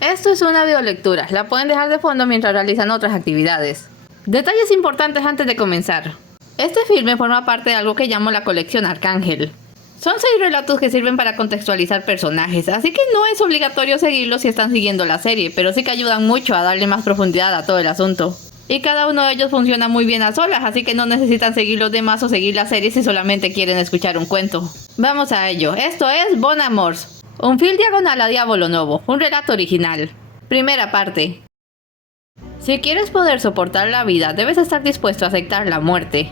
Esto es una videolectura, la pueden dejar de fondo mientras realizan otras actividades. Detalles importantes antes de comenzar. Este filme forma parte de algo que llamo la colección Arcángel. Son 6 relatos que sirven para contextualizar personajes, así que no es obligatorio seguirlos si están siguiendo la serie, pero sí que ayudan mucho a darle más profundidad a todo el asunto. Y cada uno de ellos funciona muy bien a solas, así que no necesitan seguir los demás o seguir la serie si solamente quieren escuchar un cuento. Vamos a ello, esto es Bon Amours, un fil diagonal a Diavolo Novo, un relato original. Primera parte. Si quieres poder soportar la vida, debes estar dispuesto a aceptar la muerte.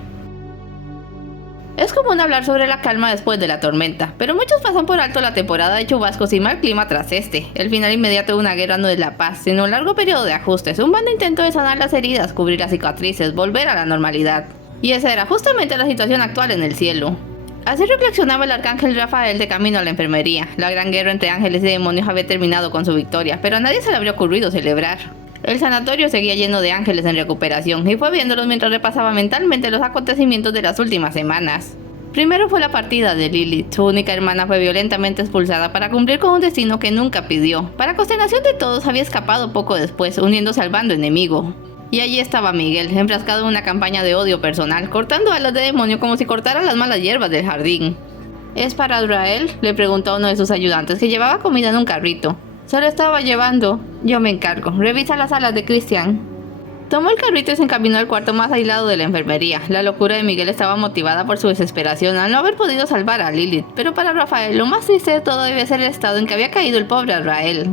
Es común hablar sobre la calma después de la tormenta, pero muchos pasan por alto la temporada de chubascos y mal clima tras este. El final inmediato de una guerra no es la paz, sino un largo periodo de ajustes, un vano intento de sanar las heridas, cubrir las cicatrices, volver a la normalidad. Y esa era justamente la situación actual en el cielo. Así reflexionaba el arcángel Rafael de camino a la enfermería. La gran guerra entre ángeles y demonios había terminado con su victoria, pero a nadie se le habría ocurrido celebrar. El sanatorio seguía lleno de ángeles en recuperación y fue viéndolos mientras repasaba mentalmente los acontecimientos de las últimas semanas. Primero fue la partida de Lilith. Su única hermana fue violentamente expulsada para cumplir con un destino que nunca pidió. Para consternación de todos, había escapado poco después, uniéndose al bando enemigo. Y allí estaba Miguel, enfrascado en una campaña de odio personal, cortando alas de demonio como si cortara las malas hierbas del jardín. ¿Es para Azrael?, le preguntó a uno de sus ayudantes, que llevaba comida en un carrito. Se lo estaba llevando. Yo me encargo. Revisa las alas de Christian. Tomó el carrito y se encaminó al cuarto más aislado de la enfermería. La locura de Miguel estaba motivada por su desesperación al no haber podido salvar a Lilith, pero para Rafael lo más triste de todo debía ser el estado en que había caído el pobre Azrael.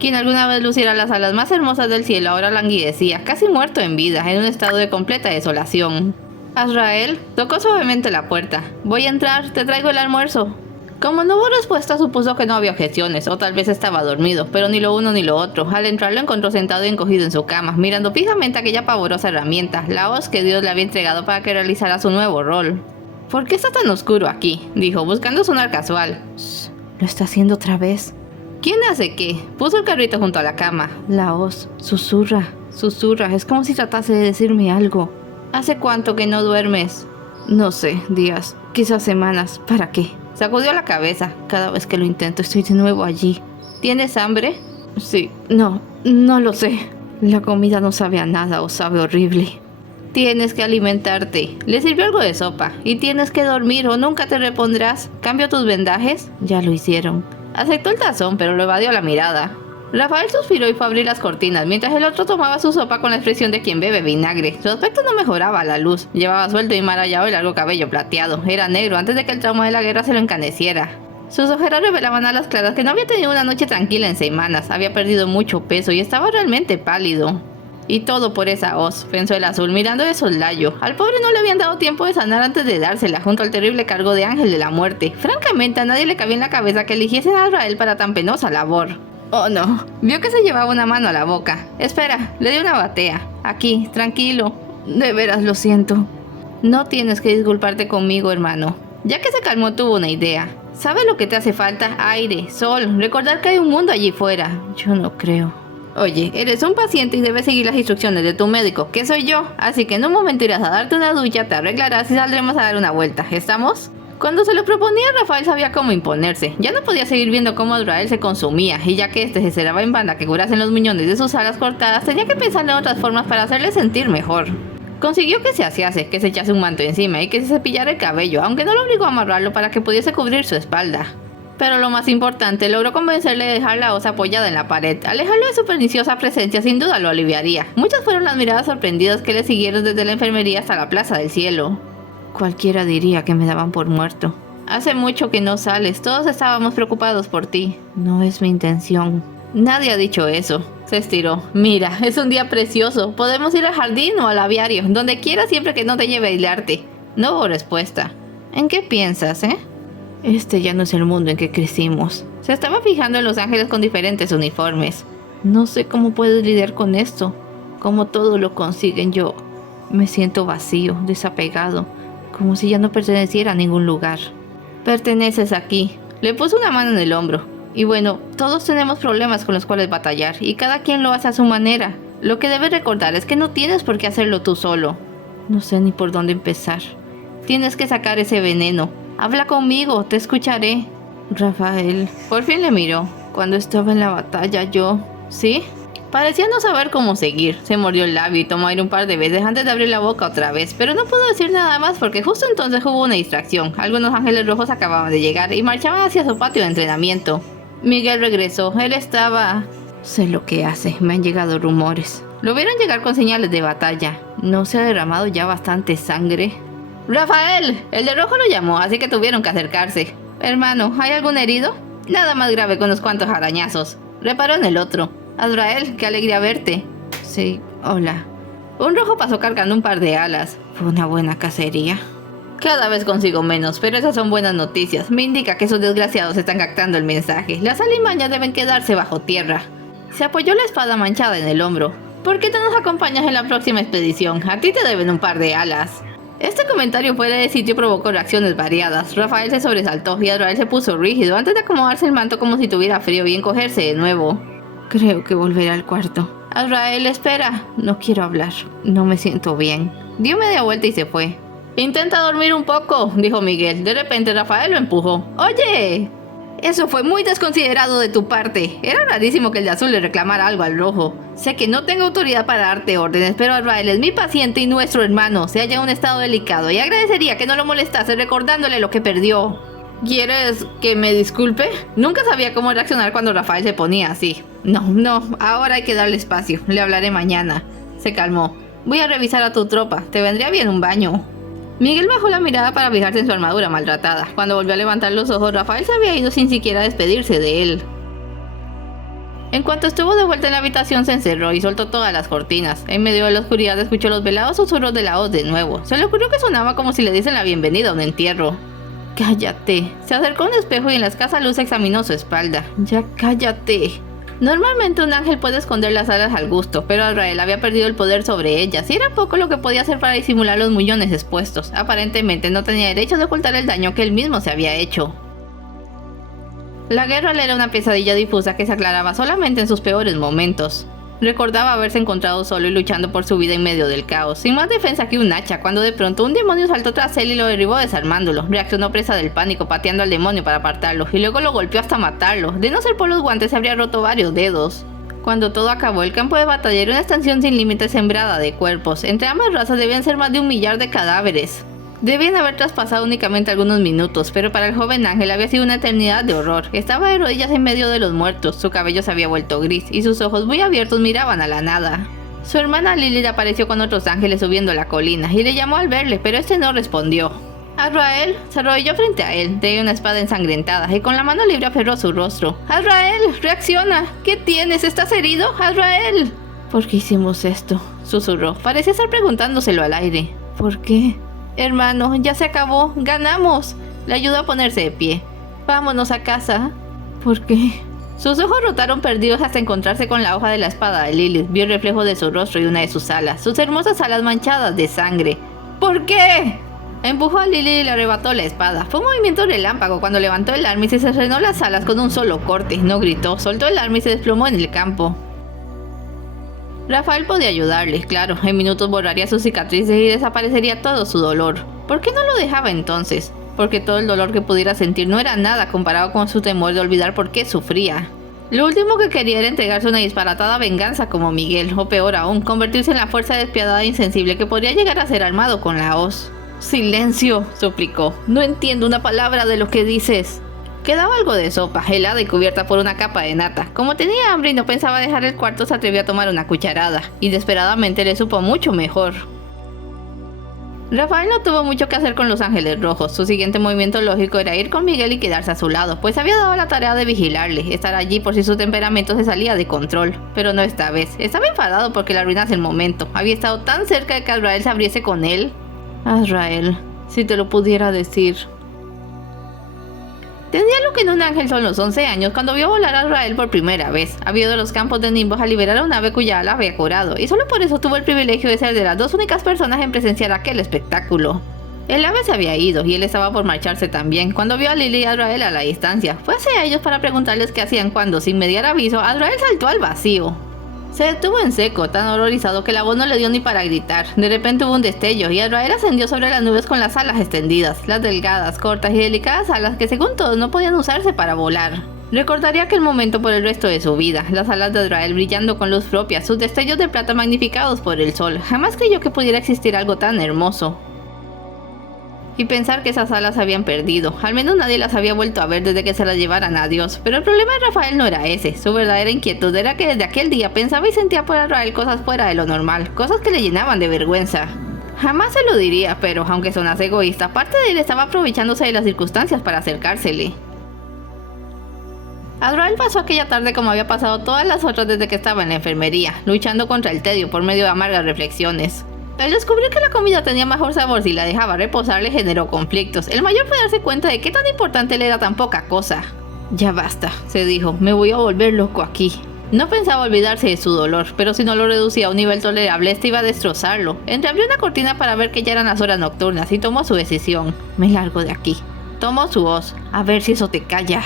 Quien alguna vez luciera las alas más hermosas del cielo ahora languidecía, casi muerto en vida, en un estado de completa desolación. Azrael tocó suavemente la puerta. «Voy a entrar, te traigo el almuerzo». Como no hubo respuesta, supuso que no había objeciones, o tal vez estaba dormido, pero ni lo uno ni lo otro. Al entrar lo encontró sentado y encogido en su cama, mirando fijamente aquella pavorosa herramienta, la hoz que Dios le había entregado para que realizara su nuevo rol. «¿Por qué está tan oscuro aquí?», dijo, buscando sonar casual. «Shh, lo está haciendo otra vez». «¿Quién hace qué?». Puso el carrito junto a la cama. «La hoz, susurra, es como si tratase de decirme algo». «¿Hace cuánto que no duermes?». «No sé, días, quizás semanas. ¿Para qué?». Sacudió la cabeza. «Cada vez que lo intento estoy de nuevo allí». «¿Tienes hambre?». «Sí, no lo sé. La comida no sabe a nada o sabe horrible». «Tienes que alimentarte». Le sirvió algo de sopa. «Y tienes que dormir o nunca te repondrás». «¿Cambio tus vendajes?». «Ya lo hicieron». Aceptó el tazón, pero lo evadió la mirada. Rafael suspiró y fue a abrir las cortinas, mientras el otro tomaba su sopa con la expresión de quien bebe vinagre. Su aspecto no mejoraba a la luz. Llevaba suelto y marallado el largo cabello plateado. Era negro antes de que el trauma de la guerra se lo encaneciera. Sus ojeras revelaban a las claras que no había tenido una noche tranquila en semanas. Había perdido mucho peso y estaba realmente pálido. Y todo por esa hoz, pensó el azul, mirando de soslayo. Al pobre no le habían dado tiempo de sanar antes de dársela, junto al terrible cargo de ángel de la muerte. Francamente, a nadie le cabía en la cabeza que eligiesen a Azrael para tan penosa labor. Oh no, vio que se llevaba una mano a la boca. «Espera», le dio una batea. «Aquí, tranquilo. De veras lo siento». «No tienes que disculparte conmigo, hermano». Ya que se calmó, tuvo una idea. «¿Sabes lo que te hace falta? Aire, sol, recordar que hay un mundo allí fuera». «Yo no creo». «Oye, eres un paciente y debes seguir las instrucciones de tu médico, que soy yo. Así que en un momento irás a darte una ducha, te arreglarás y saldremos a dar una vuelta. ¿Estamos?». Cuando se lo proponía, Rafael sabía cómo imponerse. Ya no podía seguir viendo cómo Azrael se consumía, y ya que este se cerraba en banda que curasen los muñones de sus alas cortadas, tenía que pensar en otras formas para hacerle sentir mejor. Consiguió que se asease, que se echase un manto encima y que se cepillara el cabello, aunque no lo obligó a amarrarlo para que pudiese cubrir su espalda. Pero lo más importante, logró convencerle de dejar la hoz apoyada en la pared. Alejarlo de su perniciosa presencia sin duda lo aliviaría. Muchas fueron las miradas sorprendidas que le siguieron desde la enfermería hasta la Plaza del Cielo. «Cualquiera diría que me daban por muerto». «Hace mucho que no sales, todos estábamos preocupados por ti». «No es mi intención». «Nadie ha dicho eso». Se estiró. «Mira, es un día precioso. Podemos ir al jardín o al aviario, donde quieras siempre que no te lleve a aislarte». No hubo respuesta. «¿En qué piensas, eh?». «Este ya no es el mundo en que crecimos». Se estaba fijando en los ángeles con diferentes uniformes. «No sé cómo puedes lidiar con esto. Como todo lo consiguen, yo me siento vacío, desapegado, como si ya no perteneciera a ningún lugar». «Perteneces aquí». Le puso una mano en el hombro. «Y bueno, todos tenemos problemas con los cuales batallar, y cada quien lo hace a su manera. Lo que debes recordar es que no tienes por qué hacerlo tú solo». «No sé ni por dónde empezar». «Tienes que sacar ese veneno. Habla conmigo, te escucharé». «Rafael». Por fin le miró. «Cuando estaba en la batalla yo ¿Sí? Parecía no saber cómo seguir. Se mordió el labio y tomó aire un par de veces antes de abrir la boca otra vez, pero no pudo decir nada más porque justo entonces hubo una distracción. Algunos ángeles rojos acababan de llegar y marchaban hacia su patio de entrenamiento. Miguel regresó. Él estaba... Sé lo que hace. Me han llegado rumores. Lo vieron llegar con señales de batalla. ¿No se ha derramado ya bastante sangre? ¡Rafael! El de rojo lo llamó, así que tuvieron que acercarse. Hermano, ¿hay algún herido? Nada más grave con unos cuantos arañazos. Reparó en el otro. Azrael, qué alegría verte. Sí, hola. Un rojo pasó cargando un par de alas. Fue una buena cacería. Cada vez consigo menos, pero esas son buenas noticias. Me indica que esos desgraciados están captando el mensaje. Las alimañas deben quedarse bajo tierra. Se apoyó la espada manchada en el hombro. ¿Por qué te nos acompañas en la próxima expedición? A ti te deben un par de alas. Este comentario fuera de sitio provocó reacciones variadas. Rafael se sobresaltó y Azrael se puso rígido antes de acomodarse el manto como si tuviera frío y encogerse de nuevo. Creo que volveré al cuarto. Azrael, espera. No quiero hablar. No me siento bien. Dio media vuelta y se fue. Intenta dormir un poco, dijo Miguel. De repente Rafael lo empujó. ¡Oye! Eso fue muy desconsiderado de tu parte. Era rarísimo que el de azul le reclamara algo al rojo. Sé que no tengo autoridad para darte órdenes, pero Azrael es mi paciente y nuestro hermano. Se halla en un estado delicado y agradecería que no lo molestase recordándole lo que perdió. ¿Quieres que me disculpe? Nunca sabía cómo reaccionar cuando Rafael se ponía así. No, ahora hay que darle espacio. Le hablaré mañana. Se calmó. Voy a revisar a tu tropa. Te vendría bien un baño. Miguel bajó la mirada para fijarse en su armadura maltratada. Cuando volvió a levantar los ojos, Rafael se había ido sin siquiera despedirse de él. En cuanto estuvo de vuelta en la habitación, se encerró y soltó todas las cortinas. En medio de la oscuridad escuchó los velados susurros de la voz de nuevo. Se le ocurrió que sonaba como si le diesen la bienvenida a un entierro. ¡Cállate! Se acercó a un espejo y en la escasa luz examinó su espalda. ¡Ya cállate! Normalmente un ángel puede esconder las alas al gusto, pero Azrael había perdido el poder sobre ellas y era poco lo que podía hacer para disimular los muñones expuestos. Aparentemente no tenía derecho de ocultar el daño que él mismo se había hecho. La guerra le era una pesadilla difusa que se aclaraba solamente en sus peores momentos. Recordaba haberse encontrado solo y luchando por su vida en medio del caos, sin más defensa que un hacha, cuando de pronto un demonio saltó tras él y lo derribó desarmándolo. Reaccionó presa del pánico, pateando al demonio para apartarlo, y luego lo golpeó hasta matarlo. De no ser por los guantes se habría roto varios dedos. Cuando todo acabó, el campo de batalla era una extensión sin límites sembrada de cuerpos. Entre ambas razas debían ser más de 1 millar de cadáveres. Debían haber traspasado únicamente algunos minutos, pero para el joven ángel había sido una eternidad de horror. Estaba de rodillas en medio de los muertos, su cabello se había vuelto gris y sus ojos muy abiertos miraban a la nada. Su hermana Lilith apareció con otros ángeles subiendo la colina y le llamó al verle, pero este no respondió. Azrael se arrodilló frente a él, tenía una espada ensangrentada y con la mano libre aferró su rostro. ¡Azrael! ¡Reacciona! ¿Qué tienes? ¿Estás herido? ¡Azrael! ¿Por qué hicimos esto? Susurró. Parecía estar preguntándoselo al aire. ¿Por qué? Hermano, ya se acabó. ¡Ganamos! Le ayudó a ponerse de pie. Vámonos a casa. ¿Por qué? Sus ojos rotaron perdidos hasta encontrarse con la hoja de la espada de Lilith. Vio el reflejo de su rostro y una de sus alas, sus hermosas alas manchadas de sangre. ¿Por qué? Empujó a Lilith y le arrebató la espada. Fue un movimiento relámpago cuando levantó el arma y se cercenó las alas con un solo corte. No gritó, soltó el arma y se desplomó en el campo. Rafael podía ayudarle, claro, en minutos borraría sus cicatrices y desaparecería todo su dolor. ¿Por qué no lo dejaba entonces? Porque todo el dolor que pudiera sentir no era nada comparado con su temor de olvidar por qué sufría. Lo último que quería era entregarse a una disparatada venganza como Miguel, o peor aún, convertirse en la fuerza despiadada e insensible que podría llegar a ser armado con la hoz. «Silencio», suplicó. «No entiendo una palabra de lo que dices». Quedaba algo de sopa, helada y cubierta por una capa de nata. Como tenía hambre y no pensaba dejar el cuarto, se atrevió a tomar una cucharada, y desesperadamente le supo mucho mejor. Rafael no tuvo mucho que hacer con los ángeles rojos. Su siguiente movimiento lógico era ir con Miguel y quedarse a su lado, pues había dado la tarea de vigilarle, estar allí por si su temperamento se salía de control. Pero no esta vez. Estaba enfadado porque le arruinase el momento. Había estado tan cerca de que Azrael se abriese con él. Azrael, si te lo pudiera decir... Tenía lo que en un ángel son los 11 años cuando vio volar a Azrael por primera vez. Había ido de los campos de Nimbos a liberar a un ave cuya ala había curado, y solo por eso tuvo el privilegio de ser de las 2 únicas personas en presenciar aquel espectáculo. El ave se había ido, y él estaba por marcharse también, cuando vio a Lily y a Azrael a la distancia. Fue hacia ellos para preguntarles qué hacían cuando, sin mediar aviso, Azrael saltó al vacío. Se detuvo en seco, tan horrorizado que la voz no le dio ni para gritar. De repente hubo un destello y Azrael ascendió sobre las nubes con las alas extendidas, las delgadas, cortas y delicadas alas que según todos no podían usarse para volar. Recordaría aquel momento por el resto de su vida, las alas de Azrael brillando con luz propia, sus destellos de plata magnificados por el sol. Jamás creyó que pudiera existir algo tan hermoso. Y pensar que esas alas se habían perdido, al menos nadie las había vuelto a ver desde que se las llevaran a Dios. Pero el problema de Rafael no era ese, su verdadera inquietud era que desde aquel día pensaba y sentía por Azrael cosas fuera de lo normal, cosas que le llenaban de vergüenza. Jamás se lo diría, pero aunque sonase egoísta, parte de él estaba aprovechándose de las circunstancias para acercársele. Azrael pasó aquella tarde como había pasado todas las otras desde que estaba en la enfermería, luchando contra el tedio por medio de amargas reflexiones. Al descubrir que la comida tenía mejor sabor si la dejaba reposar le generó conflictos. El mayor fue darse cuenta de qué tan importante le era tan poca cosa. Ya basta, se dijo, me voy a volver loco aquí. No pensaba olvidarse de su dolor, pero si no lo reducía a un nivel tolerable, este iba a destrozarlo. Entreabrió una cortina para ver que ya eran las horas nocturnas y tomó su decisión. Me largo de aquí. Tomó su hoz, a ver si eso te calla.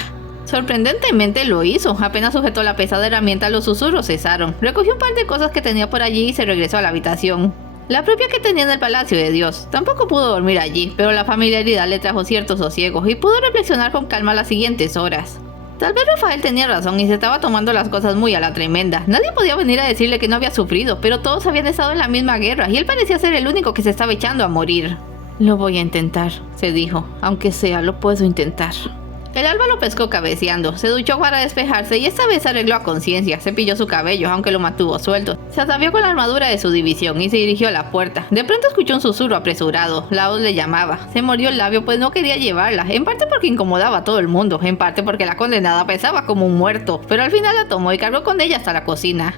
Sorprendentemente lo hizo, apenas sujetó la pesada herramienta los susurros cesaron. Recogió un par de cosas que tenía por allí y se regresó a la habitación. La propia que tenía en el Palacio de Dios. Tampoco pudo dormir allí, pero la familiaridad le trajo cierto sosiego y pudo reflexionar con calma las siguientes horas. Tal vez Rafael tenía razón y se estaba tomando las cosas muy a la tremenda. Nadie podía venir a decirle que no había sufrido, pero todos habían estado en la misma guerra y él parecía ser el único que se estaba echando a morir. Lo voy a intentar, se dijo, aunque sea, lo puedo intentar. El alba lo pescó cabeceando, se duchó para despejarse y esta vez se arregló a conciencia, cepilló su cabello aunque lo mantuvo suelto, se atavió con la armadura de su división y se dirigió a la puerta. De pronto escuchó un susurro apresurado, la voz le llamaba, se mordió el labio pues no quería llevarla, en parte porque incomodaba a todo el mundo, en parte porque la condenada pesaba como un muerto, pero al final la tomó y cargó con ella hasta la cocina.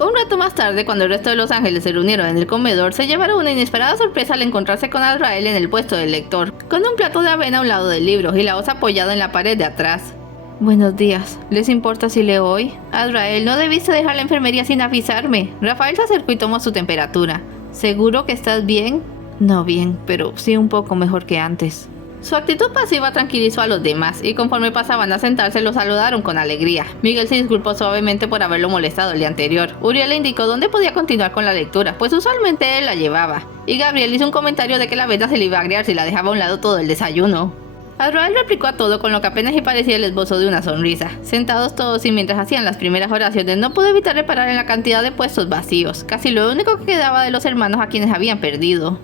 Un rato más tarde, cuando el resto de los ángeles se reunieron en el comedor, se llevaron una inesperada sorpresa al encontrarse con Azrael en el puesto del lector, con un plato de avena a un lado del libro y la hoz apoyada en la pared de atrás. Buenos días, ¿les importa si leo hoy? Azrael, no debiste dejar la enfermería sin avisarme. Rafael se acercó y tomó su temperatura. ¿Seguro que estás bien? No bien, pero sí un poco mejor que antes. Su actitud pasiva tranquilizó a los demás y conforme pasaban a sentarse lo saludaron con alegría. Miguel se disculpó suavemente por haberlo molestado el día anterior. Uriel le indicó dónde podía continuar con la lectura, pues usualmente él la llevaba. Y Gabriel hizo un comentario de que la avena se le iba a agriar si la dejaba a un lado todo el desayuno. Azrael replicó a todo con lo que apenas y parecía el esbozo de una sonrisa. Sentados todos y mientras hacían las primeras oraciones no pudo evitar reparar en la cantidad de puestos vacíos, casi lo único que quedaba de los hermanos a quienes habían perdido.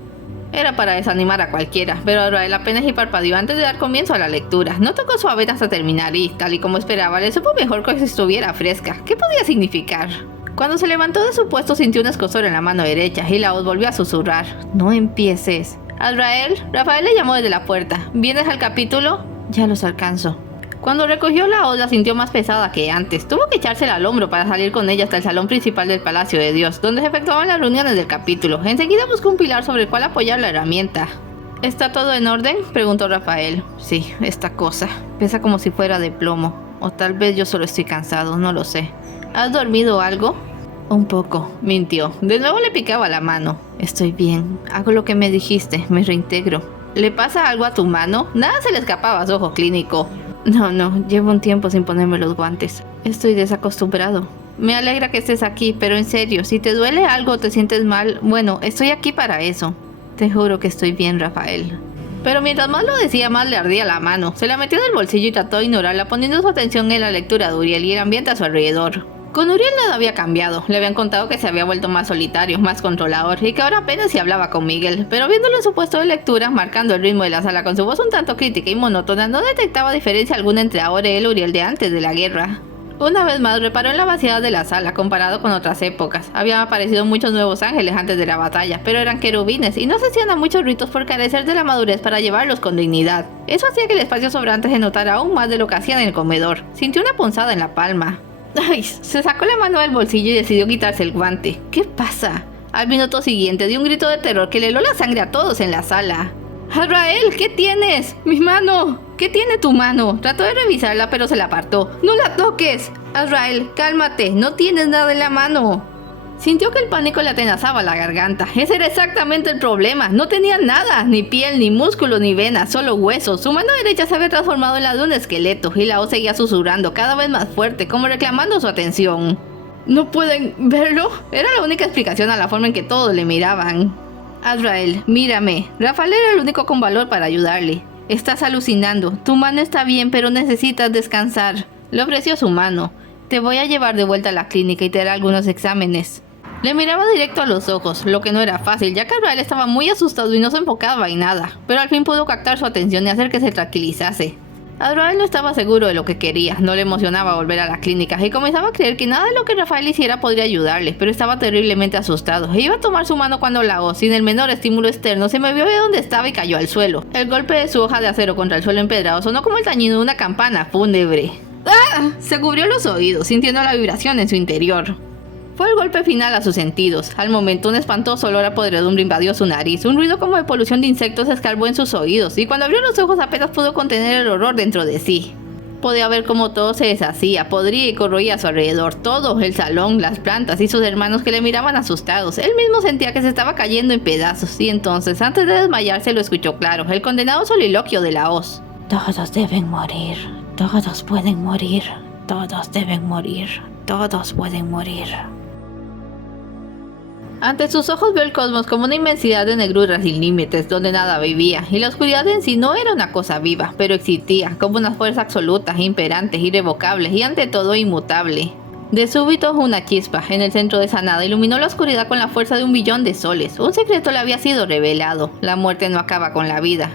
Era para desanimar a cualquiera, pero Azrael apenas y parpadeó antes de dar comienzo a la lectura. No tocó su avena hasta terminar y, tal y como esperaba, le supo mejor que si estuviera fresca. ¿Qué podía significar? Cuando se levantó de su puesto sintió un escozor en la mano derecha y la voz volvió a susurrar. No empieces. Azrael, Rafael le llamó desde la puerta. ¿Vienes al capítulo? Ya los alcanzo. Cuando recogió la hoz la sintió más pesada que antes. Tuvo que echársela al hombro para salir con ella hasta el salón principal del Palacio de Dios, donde se efectuaban las reuniones del capítulo. Enseguida buscó un pilar sobre el cual apoyar la herramienta. ¿Está todo en orden?, preguntó Rafael. Sí, esta cosa. Pesa como si fuera de plomo. O tal vez yo solo estoy cansado, no lo sé. ¿Has dormido algo? Un poco, mintió. De nuevo le picaba la mano. Estoy bien. Hago lo que me dijiste, me reintegro. ¿Le pasa algo a tu mano? Nada se le escapaba a su ojo clínico. No, llevo un tiempo sin ponerme los guantes. Estoy desacostumbrado. Me alegra que estés aquí, pero en serio, si te duele algo o te sientes mal, bueno, estoy aquí para eso. Te juro que estoy bien, Rafael. Pero mientras más lo decía, más le ardía la mano. Se la metió en el bolsillo y trató de ignorarla, poniendo su atención en la lectura de Uriel y el ambiente a su alrededor. Con Uriel nada había cambiado. Le habían contado que se había vuelto más solitario, más controlador y que ahora apenas si hablaba con Miguel. Pero viéndolo en su puesto de lectura, marcando el ritmo de la sala con su voz un tanto crítica y monótona, no detectaba diferencia alguna entre ahora y el Uriel de antes de la guerra. Una vez más reparó en la vaciedad de la sala comparado con otras épocas. Habían aparecido muchos nuevos ángeles antes de la batalla, pero eran querubines y no se hacían a muchos ritos por carecer de la madurez para llevarlos con dignidad. Eso hacía que el espacio sobrante se notara aún más de lo que hacían en el comedor. Sintió una punzada en la palma. Ay, se sacó la mano del bolsillo y decidió quitarse el guante. ¿Qué pasa? Al minuto siguiente dio un grito de terror que le heló la sangre a todos en la sala. Azrael, ¿qué tienes? ¡Mi mano! ¿Qué tiene tu mano? Trató de revisarla pero se la apartó. ¡No la toques! Azrael, cálmate, no tienes nada en la mano. Sintió que el pánico le atenazaba la garganta. Ese era exactamente el problema. No tenía nada, ni piel, ni músculo, ni venas, solo huesos. Su mano derecha se había transformado en la de un esqueleto y la voz seguía susurrando cada vez más fuerte, como reclamando su atención. ¿No pueden verlo? Era la única explicación a la forma en que todos le miraban. Azrael, mírame. Rafael era el único con valor para ayudarle. Estás alucinando. Tu mano está bien, pero necesitas descansar. Le ofreció su mano. Te voy a llevar de vuelta a la clínica y te haré algunos exámenes. Le miraba directo a los ojos, lo que no era fácil, ya que Azrael estaba muy asustado y no se enfocaba en nada, pero al fin pudo captar su atención y hacer que se tranquilizase. Azrael no estaba seguro de lo que quería, no le emocionaba volver a la clínica y comenzaba a creer que nada de lo que Rafael hiciera podría ayudarle, pero estaba terriblemente asustado. Iba a tomar su mano cuando la hoz, sin el menor estímulo externo, se movió de donde estaba y cayó al suelo. El golpe de su hoja de acero contra el suelo empedrado sonó como el tañido de una campana fúnebre. ¡Ah! Se cubrió los oídos, sintiendo la vibración en su interior. Fue el golpe final a sus sentidos. Al momento, un espantoso olor a podredumbre invadió su nariz. Un ruido como de polución de insectos escarbó en sus oídos, y cuando abrió los ojos apenas pudo contener el horror dentro de sí. Podía ver cómo todo se deshacía, podría y corroía a su alrededor. Todo, el salón, las plantas y sus hermanos que le miraban asustados. Él mismo sentía que se estaba cayendo en pedazos, y entonces, antes de desmayarse, lo escuchó claro, el condenado soliloquio de la hoz. Todos deben morir. Todos pueden morir. Todos deben morir. Todos pueden morir. Ante sus ojos vio el cosmos como una inmensidad de negrura sin límites, donde nada vivía, y la oscuridad en sí no era una cosa viva, pero existía, como una fuerza absoluta, imperante, irrevocable y ante todo inmutable. De súbito una chispa, en el centro de esa nada, iluminó la oscuridad con la fuerza de 1.000.000 de soles. Un secreto le había sido revelado: la muerte no acaba con la vida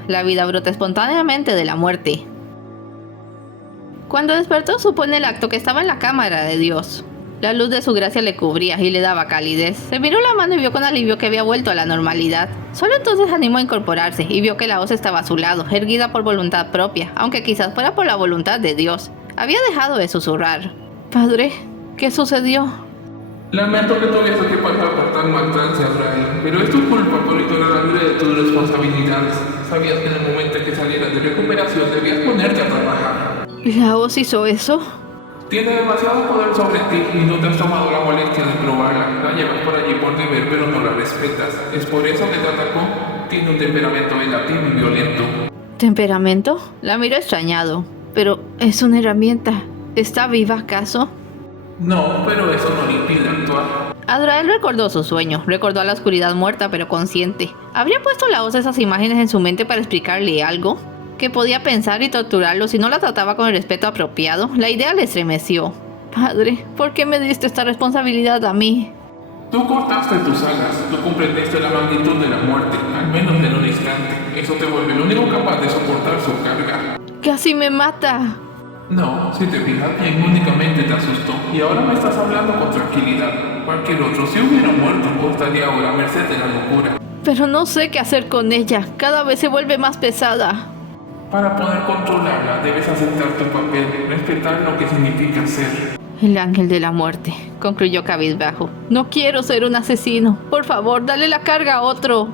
brota espontáneamente de la muerte. Cuando despertó supo en el acto que estaba en la cámara de Dios. La luz de su gracia le cubría y le daba calidez. Se miró la mano y vio con alivio que había vuelto a la normalidad. Solo entonces animó a incorporarse y vio que la hoz estaba a su lado, erguida por voluntad propia, aunque quizás fuera por la voluntad de Dios. Había dejado de susurrar. Padre, ¿qué sucedió? Lamento que tuviese que pasar por tan mal trance, Azrael, pero es tu culpa por ignorar la libre de tus responsabilidades. Sabías que en el momento en que salieras de recuperación debías ponerte a trabajar. ¿La hoz hizo eso? Tiene demasiado poder sobre ti y no te has tomado la molestia de probarla. La llevas por allí por deber, pero no la respetas. Es por eso que te atacó. Tiene un temperamento vengativo y violento. ¿Temperamento? La miró extrañado. Pero es una herramienta. ¿Está viva acaso? No, pero eso no le impide actuar. Azrael recordó su sueño, recordó a la oscuridad muerta pero consciente. ¿Habría puesto la hoz esas imágenes en su mente para explicarle algo? Que podía pensar y torturarlo si no la trataba con el respeto apropiado. La idea le estremeció. Padre, ¿por qué me diste esta responsabilidad a mí? Tú cortaste tus alas, tú comprendiste la magnitud de la muerte, al menos en un instante. Eso te vuelve el único capaz de soportar su carga. ¡Casi me mata! No, si te fijas bien, únicamente te asustó. Y ahora me estás hablando con tranquilidad. Cualquier otro, si hubiera muerto, estaría ahora a merced de la locura. Pero no sé qué hacer con ella. Cada vez se vuelve más pesada. Para poder controlarla, debes aceptar tu papel, respetar lo que significa ser. El ángel de la muerte, concluyó cabizbajo. No quiero ser un asesino. Por favor, dale la carga a otro.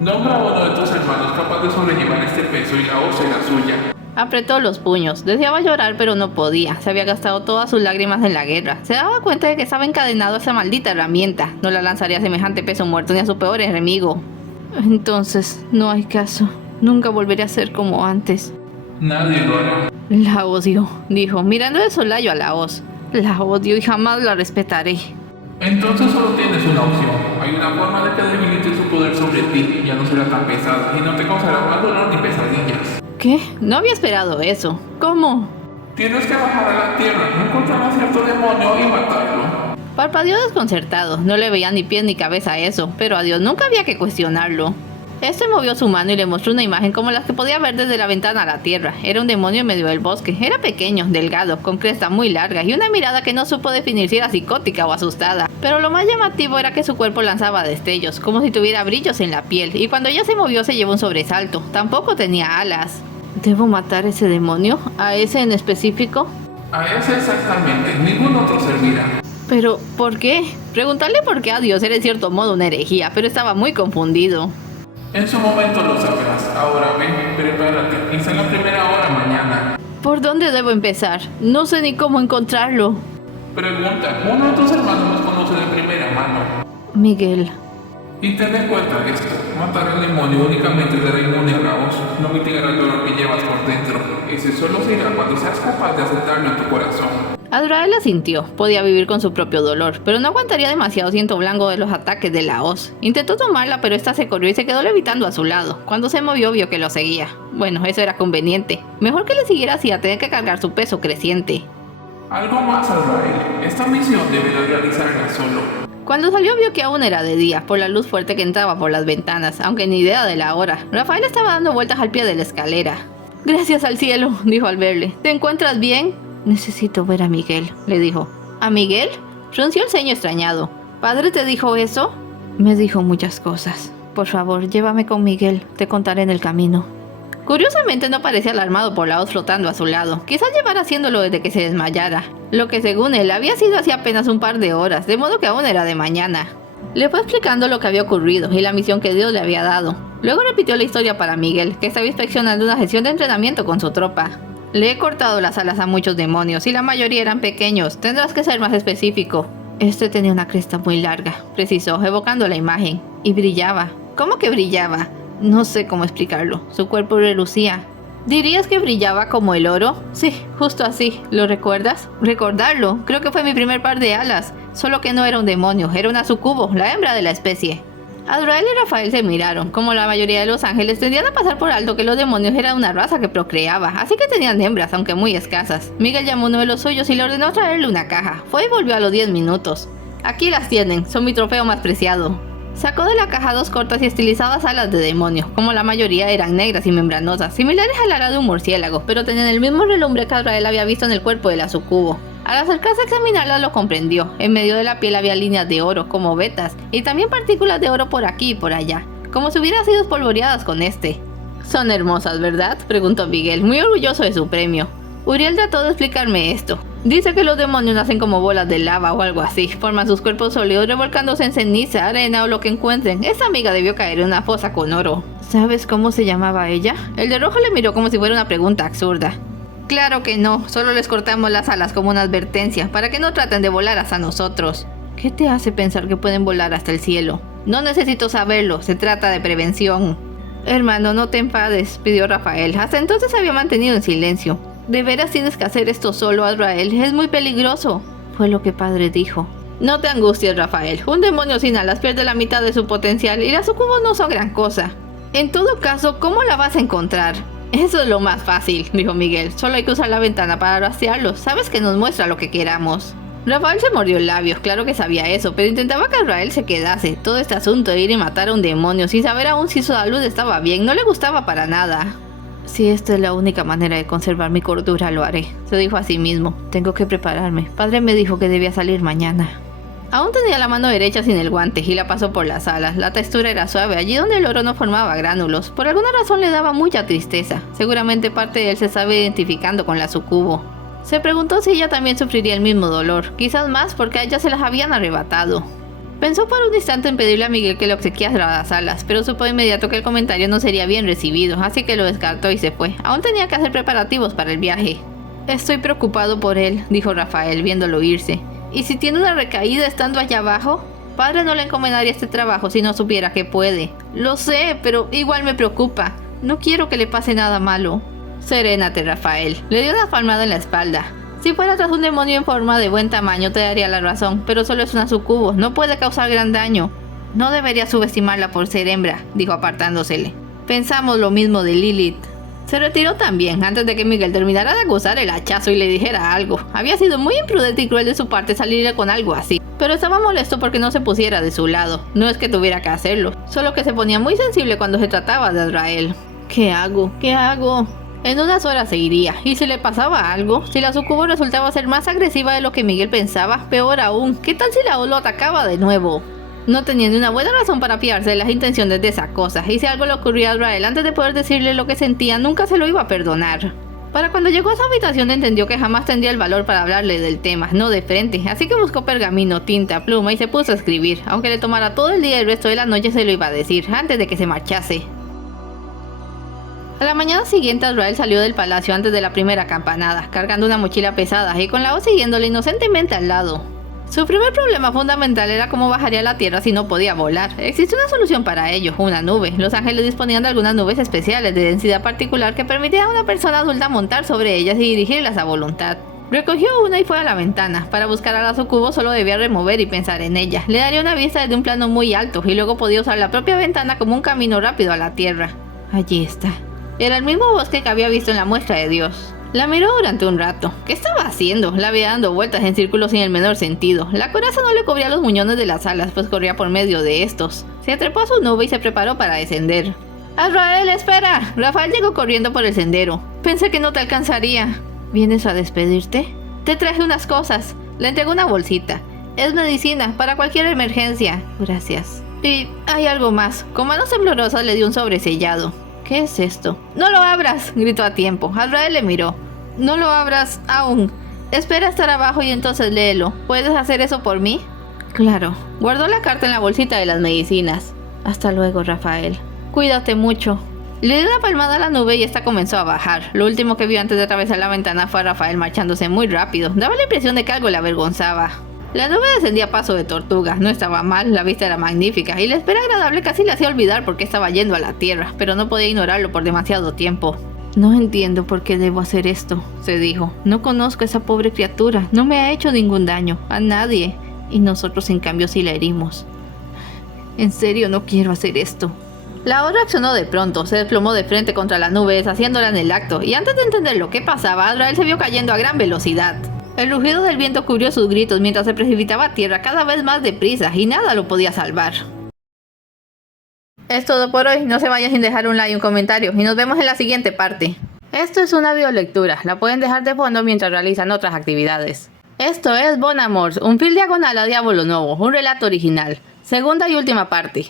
Nombra a uno de tus hermanos capaz de sobrellevar este peso y la hoz será suya. Apretó los puños. Deseaba llorar, pero no podía. Se había gastado todas sus lágrimas en la guerra. Se daba cuenta de que estaba encadenado a esa maldita herramienta. No la lanzaría semejante peso muerto ni a su peor enemigo. Entonces, no hay caso. Nunca volveré a ser como antes. Nadie lo hará. La odio, dijo, mirando de soslayo a la hoz. La odio y jamás la respetaré. Entonces solo tienes una opción. Hay una forma de que debilite su poder sobre ti. Ya no será tan pesada y no te causará más dolor ni pesadillas. ¿Qué? No había esperado eso. ¿Cómo? Tienes que bajar a la tierra, encontrar a cierto demonio y matarlo. Parpadeó desconcertado. No le veía ni pies ni cabeza a eso, pero a Dios nunca había que cuestionarlo. Este movió su mano y le mostró una imagen como las que podía ver desde la ventana a la tierra. Era un demonio en medio del bosque. Era pequeño, delgado, con cresta muy larga y una mirada que no supo definir si era psicótica o asustada. Pero lo más llamativo era que su cuerpo lanzaba destellos, como si tuviera brillos en la piel, y cuando ella se movió se llevó un sobresalto. Tampoco tenía alas. ¿Debo matar a ese demonio? ¿A ese en específico? A ese exactamente, ningún otro servirá. ¿Pero por qué? Preguntarle por qué a Dios era en cierto modo una herejía, pero estaba muy confundido. En su momento lo sabrás. Ahora ven, prepárate. Quizá en la primera hora mañana. ¿Por dónde debo empezar? No sé ni cómo encontrarlo. Pregunta, uno de tus hermanos nos conoce de primera mano. Miguel. Y ten en cuenta esto, matar al demonio únicamente te hará inmune a la hoz, no mitigará el dolor que llevas por dentro. Ese solo se irá cuando seas capaz de aceptarlo en tu corazón. Azrael la sintió, podía vivir con su propio dolor, pero no aguantaría demasiado siendo blanco de los ataques de la hoz. Intentó tomarla, pero esta se corrió y se quedó levitando a su lado. Cuando se movió vio que lo seguía. Bueno, eso era conveniente. Mejor que le siguiera así a tener que cargar su peso creciente. Algo más, Azrael. Esta misión deberás realizarla solo. Cuando salió vio que aún era de día, por la luz fuerte que entraba por las ventanas, aunque ni idea de la hora. Rafael estaba dando vueltas al pie de la escalera. «Gracias al cielo», dijo al verle. «¿Te encuentras bien?» «Necesito ver a Miguel», le dijo. «¿A Miguel?» Frunció el ceño extrañado. «¿Padre te dijo eso?» «Me dijo muchas cosas. Por favor, llévame con Miguel, te contaré en el camino». Curiosamente no parecía alarmado por la voz flotando a su lado. Quizás llevara haciéndolo desde que se desmayara, lo que según él había sido hacía apenas un par de horas, de modo que aún era de mañana. Le fue explicando lo que había ocurrido y la misión que Dios le había dado. Luego repitió la historia para Miguel, que estaba inspeccionando una sesión de entrenamiento con su tropa. «Le he cortado las alas a muchos demonios y la mayoría eran pequeños, tendrás que ser más específico». «Este tenía una cresta muy larga», precisó, evocando la imagen. «Y brillaba». «¿Cómo que brillaba?» «No sé cómo explicarlo. Su cuerpo relucía». «¿Dirías que brillaba como el oro?» «Sí, justo así. ¿Lo recuerdas?» «Recordarlo. Creo que fue mi primer par de alas. Solo que no era un demonio, era una sucubo, la hembra de la especie». Azrael y Rafael se miraron. Como la mayoría de los ángeles, tendían a pasar por alto que los demonios eran una raza que procreaba, así que tenían hembras, aunque muy escasas. Miguel llamó a uno de los suyos y le ordenó traerle una caja. Fue y volvió a los 10 minutos. «Aquí las tienen, son mi trofeo más preciado». Sacó de la caja 2 cortas y estilizadas alas de demonio. Como la mayoría eran negras y membranosas, similares al ala de un murciélago, pero tenían el mismo relumbre que Azrael había visto en el cuerpo de la sucubo. Al acercarse a examinarla lo comprendió. En medio de la piel había líneas de oro, como vetas, y también partículas de oro por aquí y por allá, como si hubieran sido espolvoreadas con este. «Son hermosas, ¿verdad?», preguntó Miguel, muy orgulloso de su premio. Uriel trató de explicarme esto. Dice que los demonios nacen como bolas de lava o algo así, forman sus cuerpos sólidos revolcándose en ceniza, arena o lo que encuentren. Esa amiga debió caer en una fosa con oro. ¿Sabes cómo se llamaba ella? El de rojo le miró como si fuera una pregunta absurda. «Claro que no, solo les cortamos las alas como una advertencia, para que no traten de volar hasta nosotros». «¿Qué te hace pensar que pueden volar hasta el cielo?» «No necesito saberlo, se trata de prevención». «Hermano, no te enfades», pidió Rafael. Hasta entonces se había mantenido en silencio. «¿De veras tienes que hacer esto solo, Azrael? Es muy peligroso». «Fue lo que padre dijo». «No te angusties, Rafael. Un demonio sin alas pierde la mitad de su potencial y las sucubos no son gran cosa. En todo caso, ¿cómo la vas a encontrar?» «Eso es lo más fácil», dijo Miguel. «Solo hay que usar la ventana para rastrearlos. Sabes que nos muestra lo que queramos». Rafael se mordió el labio. Claro que sabía eso, pero intentaba que Azrael se quedase. Todo este asunto de ir y matar a un demonio sin saber aún si su salud estaba bien no le gustaba para nada. «Si esta es la única manera de conservar mi cordura, lo haré», se dijo a sí mismo. «Tengo que prepararme. Padre me dijo que debía salir mañana». Aún tenía la mano derecha sin el guante y la pasó por las alas. La textura era suave, allí donde el oro no formaba gránulos. Por alguna razón le daba mucha tristeza. Seguramente parte de él se estaba identificando con la sucubo. Se preguntó si ella también sufriría el mismo dolor, quizás más porque a ella se las habían arrebatado. Pensó por un instante en pedirle a Miguel que le obsequiara las alas, pero supo de inmediato que el comentario no sería bien recibido, así que lo descartó y se fue. Aún tenía que hacer preparativos para el viaje. «Estoy preocupado por él», dijo Rafael, viéndolo irse. «¿Y si tiene una recaída estando allá abajo? Padre no le encomendaría este trabajo si no supiera que puede». «Lo sé, pero igual me preocupa. No quiero que le pase nada malo». «Serénate, Rafael». Le dio una palmada en la espalda. «Si fuera tras un demonio en forma de buen tamaño te daría la razón, pero solo es una sucubo, no puede causar gran daño». «No debería subestimarla por ser hembra», dijo apartándosele. «Pensamos lo mismo de Lilith». Se retiró también, antes de que Miguel terminara de acusar el hachazo y le dijera algo. Había sido muy imprudente y cruel de su parte salirle con algo así, pero estaba molesto porque no se pusiera de su lado. No es que tuviera que hacerlo, solo que se ponía muy sensible cuando se trataba de Azrael. ¿Qué hago? ¿Qué hago? En unas horas se iría, y si le pasaba algo, si la sucubo resultaba ser más agresiva de lo que Miguel pensaba, peor aún, ¿qué tal si la O lo atacaba de nuevo? No tenía ni una buena razón para fiarse de las intenciones de esa cosa, y si algo le ocurría a Azrael antes de poder decirle lo que sentía, nunca se lo iba a perdonar. Para cuando llegó a su habitación entendió que jamás tendría el valor para hablarle del tema, no de frente, así que buscó pergamino, tinta, pluma y se puso a escribir. Aunque le tomara todo el día y el resto de la noche se lo iba a decir, antes de que se marchase. A la mañana siguiente Azrael salió del palacio antes de la primera campanada, cargando una mochila pesada y con la voz siguiéndole inocentemente al lado. Su primer problema fundamental era cómo bajaría a la tierra si no podía volar. Existía una solución para ello, una nube. Los ángeles disponían de algunas nubes especiales de densidad particular que permitían a una persona adulta montar sobre ellas y dirigirlas a voluntad. Recogió una y fue a la ventana. Para buscar a la sucubo solo debía remover y pensar en ella. Le daría una vista desde un plano muy alto y luego podía usar la propia ventana como un camino rápido a la tierra. Allí está. Era el mismo bosque que había visto en la muestra de Dios. La miró durante un rato. ¿Qué estaba haciendo? La veía dando vueltas en círculos sin el menor sentido. La coraza no le cubría los muñones de las alas, pues corría por medio de estos. Se trepó a su nube y se preparó para descender. ¡Azrael, espera! Rafael llegó corriendo por el sendero. Pensé que no te alcanzaría. ¿Vienes a despedirte? Te traje unas cosas. Le entregó una bolsita. Es medicina para cualquier emergencia. Gracias. Y hay algo más. Con manos temblorosas le dio un sobresellado. ¿Qué es esto? ¡No lo abras!, gritó a tiempo. Azrael le miró. No lo abras aún. Espera estar abajo y entonces léelo. ¿Puedes hacer eso por mí? Claro. Guardó la carta en la bolsita de las medicinas. Hasta luego, Rafael. Cuídate mucho. Le dio una palmada a la nube y esta comenzó a bajar. Lo último que vio antes de atravesar la ventana fue a Rafael marchándose muy rápido. Daba la impresión de que algo le avergonzaba. La nube descendía a paso de tortuga. No estaba mal, la vista era magnífica y la espera agradable casi le hacía olvidar por qué estaba yendo a la tierra, pero no podía ignorarlo por demasiado tiempo. No entiendo por qué debo hacer esto, se dijo. No conozco a esa pobre criatura, no me ha hecho ningún daño, a nadie, y nosotros en cambio sí la herimos. En serio no quiero hacer esto. La otra reaccionó de pronto, se desplomó de frente contra la nube, deshaciéndola en el acto, y antes de entender lo que pasaba, Azrael se vio cayendo a gran velocidad. El rugido del viento cubrió sus gritos mientras se precipitaba a tierra cada vez más deprisa, y nada lo podía salvar. Es todo por hoy, no se vayan sin dejar un like y un comentario, y nos vemos en la siguiente parte. Esto es una biolectura, la pueden dejar de fondo mientras realizan otras actividades. Esto es Bon Amours, un fil diagonal a Diablo Novo, un relato original. Segunda y última parte.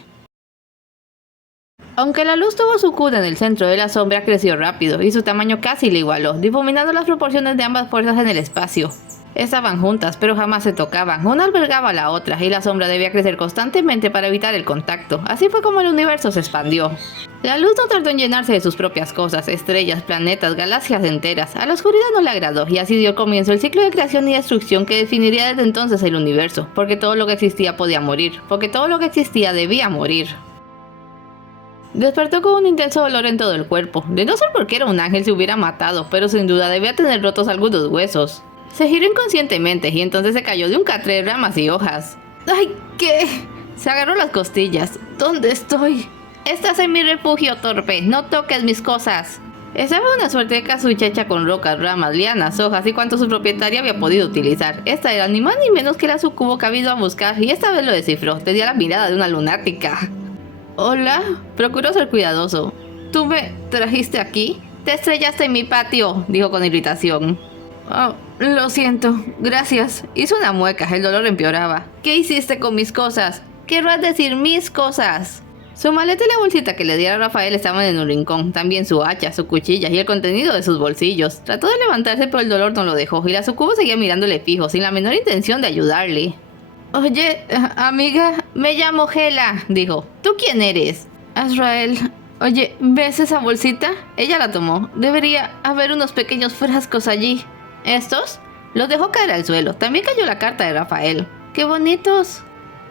Aunque la luz tuvo su cuna en el centro de la sombra, creció rápido y su tamaño casi le igualó, difuminando las proporciones de ambas fuerzas en el espacio. Estaban juntas, pero jamás se tocaban, una albergaba a la otra y la sombra debía crecer constantemente para evitar el contacto. Así fue como el universo se expandió. La luz no tardó en llenarse de sus propias cosas, estrellas, planetas, galaxias enteras. A la oscuridad no le agradó y así dio comienzo el ciclo de creación y destrucción que definiría desde entonces el universo, porque todo lo que existía podía morir, porque todo lo que existía debía morir. Despertó con un intenso dolor en todo el cuerpo. De no ser porque era un ángel se hubiera matado, pero sin duda debía tener rotos algunos huesos. Se giró inconscientemente y entonces se cayó de un catre de ramas y hojas. ¡Ay, qué! Se agarró las costillas. ¿Dónde estoy? Estás en mi refugio, torpe. No toques mis cosas. Estaba una suerte de casucha hecha con rocas, ramas, lianas, hojas y cuanto su propietaria había podido utilizar. Esta era ni más ni menos que la sucubo que había ido a buscar y esta vez lo descifró. Tenía la mirada de una lunática. Hola, procuró ser cuidadoso. ¿Tú me trajiste aquí? Te estrellaste en mi patio, dijo con irritación. Oh, lo siento, gracias. Hizo una mueca, el dolor empeoraba. ¿Qué hiciste con mis cosas? Querrás decir mis cosas. Su maleta y la bolsita que le diera a Rafael estaban en un rincón, también su hacha, su cuchilla y el contenido de sus bolsillos. Trató de levantarse pero el dolor no lo dejó y la sucubo seguía mirándole fijo, sin la menor intención de ayudarle. Oye, amiga, me llamo Hela, dijo. ¿Tú quién eres? Azrael. Oye, ¿ves esa bolsita? Ella la tomó. Debería haber unos pequeños frascos allí. ¿Estos? Los dejó caer al suelo. También cayó la carta de Rafael. ¡Qué bonitos!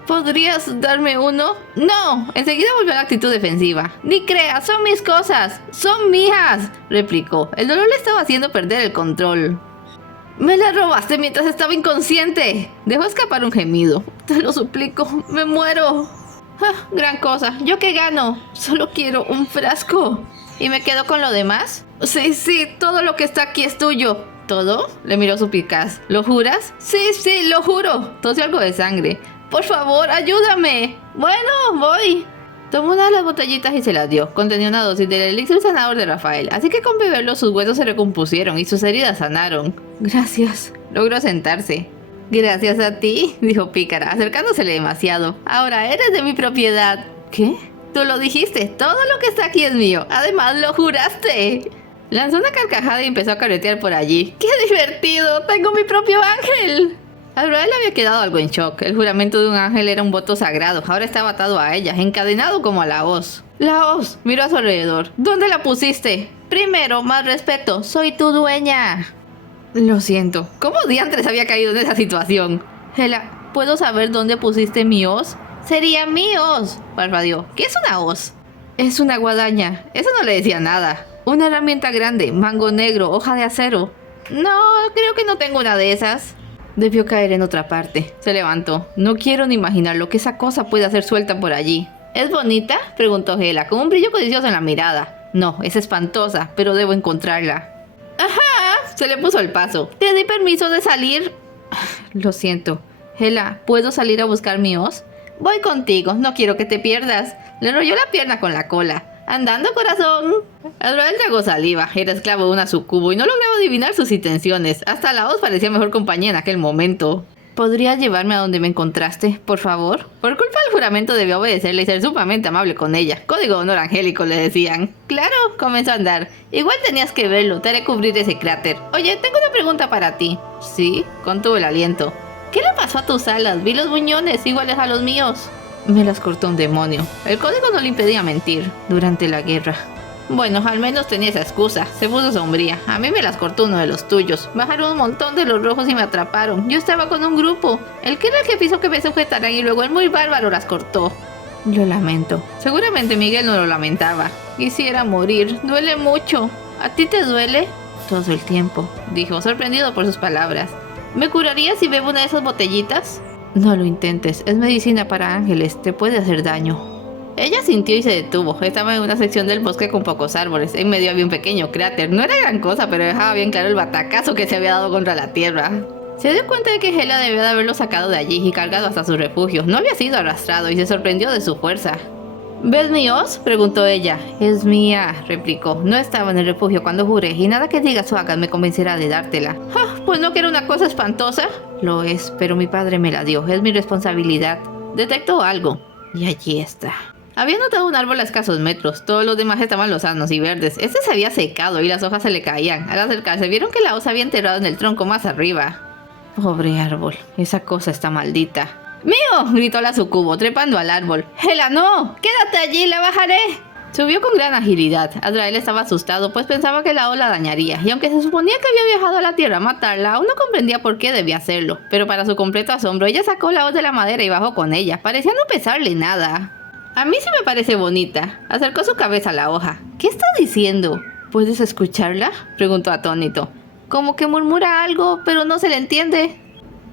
¿Podrías darme uno? ¡No! Enseguida volvió a la actitud defensiva. Ni creas, son mis cosas. Son mías, replicó. El dolor le estaba haciendo perder el control. Me la robaste mientras estaba inconsciente. Dejó escapar un gemido. Te lo suplico, me muero. Gran cosa. ¿Yo qué gano? Solo quiero un frasco. ¿Y me quedo con lo demás? Sí, todo lo que está aquí es tuyo. ¿Todo? Le miró suplicaz. ¿Lo juras? Sí, lo juro. Tosió algo de sangre. Por favor, ayúdame. Bueno, voy. Tomó una de las botellitas y se las dio. Contenía una dosis del elixir sanador de Rafael, así que con beberlo sus huesos se recompusieron y sus heridas sanaron. Gracias. Logró sentarse. Gracias a ti, dijo Pícara, acercándosele demasiado. Ahora eres de mi propiedad. ¿Qué? Tú lo dijiste, todo lo que está aquí es mío. Además, lo juraste. Lanzó una carcajada y empezó a caretear por allí. ¡Qué divertido! ¡Tengo mi propio ángel! Azrael había quedado algo en shock. El juramento de un ángel era un voto sagrado. Ahora estaba atado a ella, encadenado como a la hoz. La hoz miró a su alrededor. ¿Dónde la pusiste? Primero, más respeto. Soy tu dueña. Lo siento. ¿Cómo diantres había caído en esa situación? Hela, ¿puedo saber dónde pusiste mi hoz? Sería mi hoz, parpadeó. ¿Qué es una hoz? Es una guadaña. Eso no le decía nada. Una herramienta grande, mango negro, hoja de acero. No, creo que no tengo una de esas. Debió caer en otra parte. Se levantó. No quiero ni imaginar lo que esa cosa puede hacer suelta por allí. ¿Es bonita?, preguntó Hela, con un brillo codicioso en la mirada. No, es espantosa, pero debo encontrarla. ¡Ajá! Se le puso el paso. ¿Te di permiso de salir? Lo siento. Hela, ¿puedo salir a buscar mi os? Voy contigo, no quiero que te pierdas. Le enrolló la pierna con la cola. Andando, corazón. Azrael tragó saliva. Era esclavo de una sucubo y no lograba adivinar sus intenciones. Hasta la os parecía mejor compañía en aquel momento. ¿Podrías llevarme a donde me encontraste, por favor? Por culpa del juramento debió obedecerle y ser sumamente amable con ella. Código de honor angélico, le decían. Claro, comenzó a andar. Igual tenías que verlo, te haré cubrir ese cráter. Oye, tengo una pregunta para ti. Sí, contuvo el aliento. ¿Qué le pasó a tus alas? Vi los buñones iguales a los míos. Me las cortó un demonio. El código no le impedía mentir durante la guerra. Bueno, al menos tenía esa excusa. Se puso sombría. A mí me las cortó uno de los tuyos. Bajaron un montón de los rojos y me atraparon. Yo estaba con un grupo. El que era el que hizo que me sujetaran y luego el muy bárbaro las cortó. Lo lamento. Seguramente Miguel no lo lamentaba. Quisiera morir. Duele mucho. ¿A ti te duele? Todo el tiempo, dijo, sorprendido por sus palabras. ¿Me curarías si bebo una de esas botellitas? No lo intentes. Es medicina para ángeles. Te puede hacer daño. Ella sintió y se detuvo. Estaba en una sección del bosque con pocos árboles. En medio había un pequeño cráter. No era gran cosa, pero dejaba bien claro el batacazo que se había dado contra la tierra. Se dio cuenta de que Hela debía de haberlo sacado de allí y cargado hasta su refugio. No había sido arrastrado y se sorprendió de su fuerza. ¿Ves mi os? Preguntó ella. Es mía, replicó. No estaba en el refugio cuando juré y nada que digas o hagas me convencerá de dártela. Pues no que era una cosa espantosa. Lo es, pero mi padre me la dio. Es mi responsabilidad. Detectó algo. Y allí está. Había notado un árbol a escasos metros. Todos los demás estaban lozanos y verdes. Este se había secado y las hojas se le caían. Al acercarse vieron que la os había enterrado en el tronco más arriba. Pobre árbol. Esa cosa está maldita. ¡Mío! Gritó la sucubo, trepando al árbol. ¡Hela, no! ¡Quédate allí! ¡La bajaré! Subió con gran agilidad. Azrael estaba asustado, pues pensaba que la ola dañaría, y aunque se suponía que había viajado a la tierra a matarla, aún no comprendía por qué debía hacerlo. Pero para su completo asombro, ella sacó la hoz de la madera y bajó con ella. Parecía no pesarle nada. A mí sí me parece bonita. Acercó su cabeza a la hoja. ¿Qué está diciendo? ¿Puedes escucharla? Preguntó atónito. Como que murmura algo, pero no se le entiende.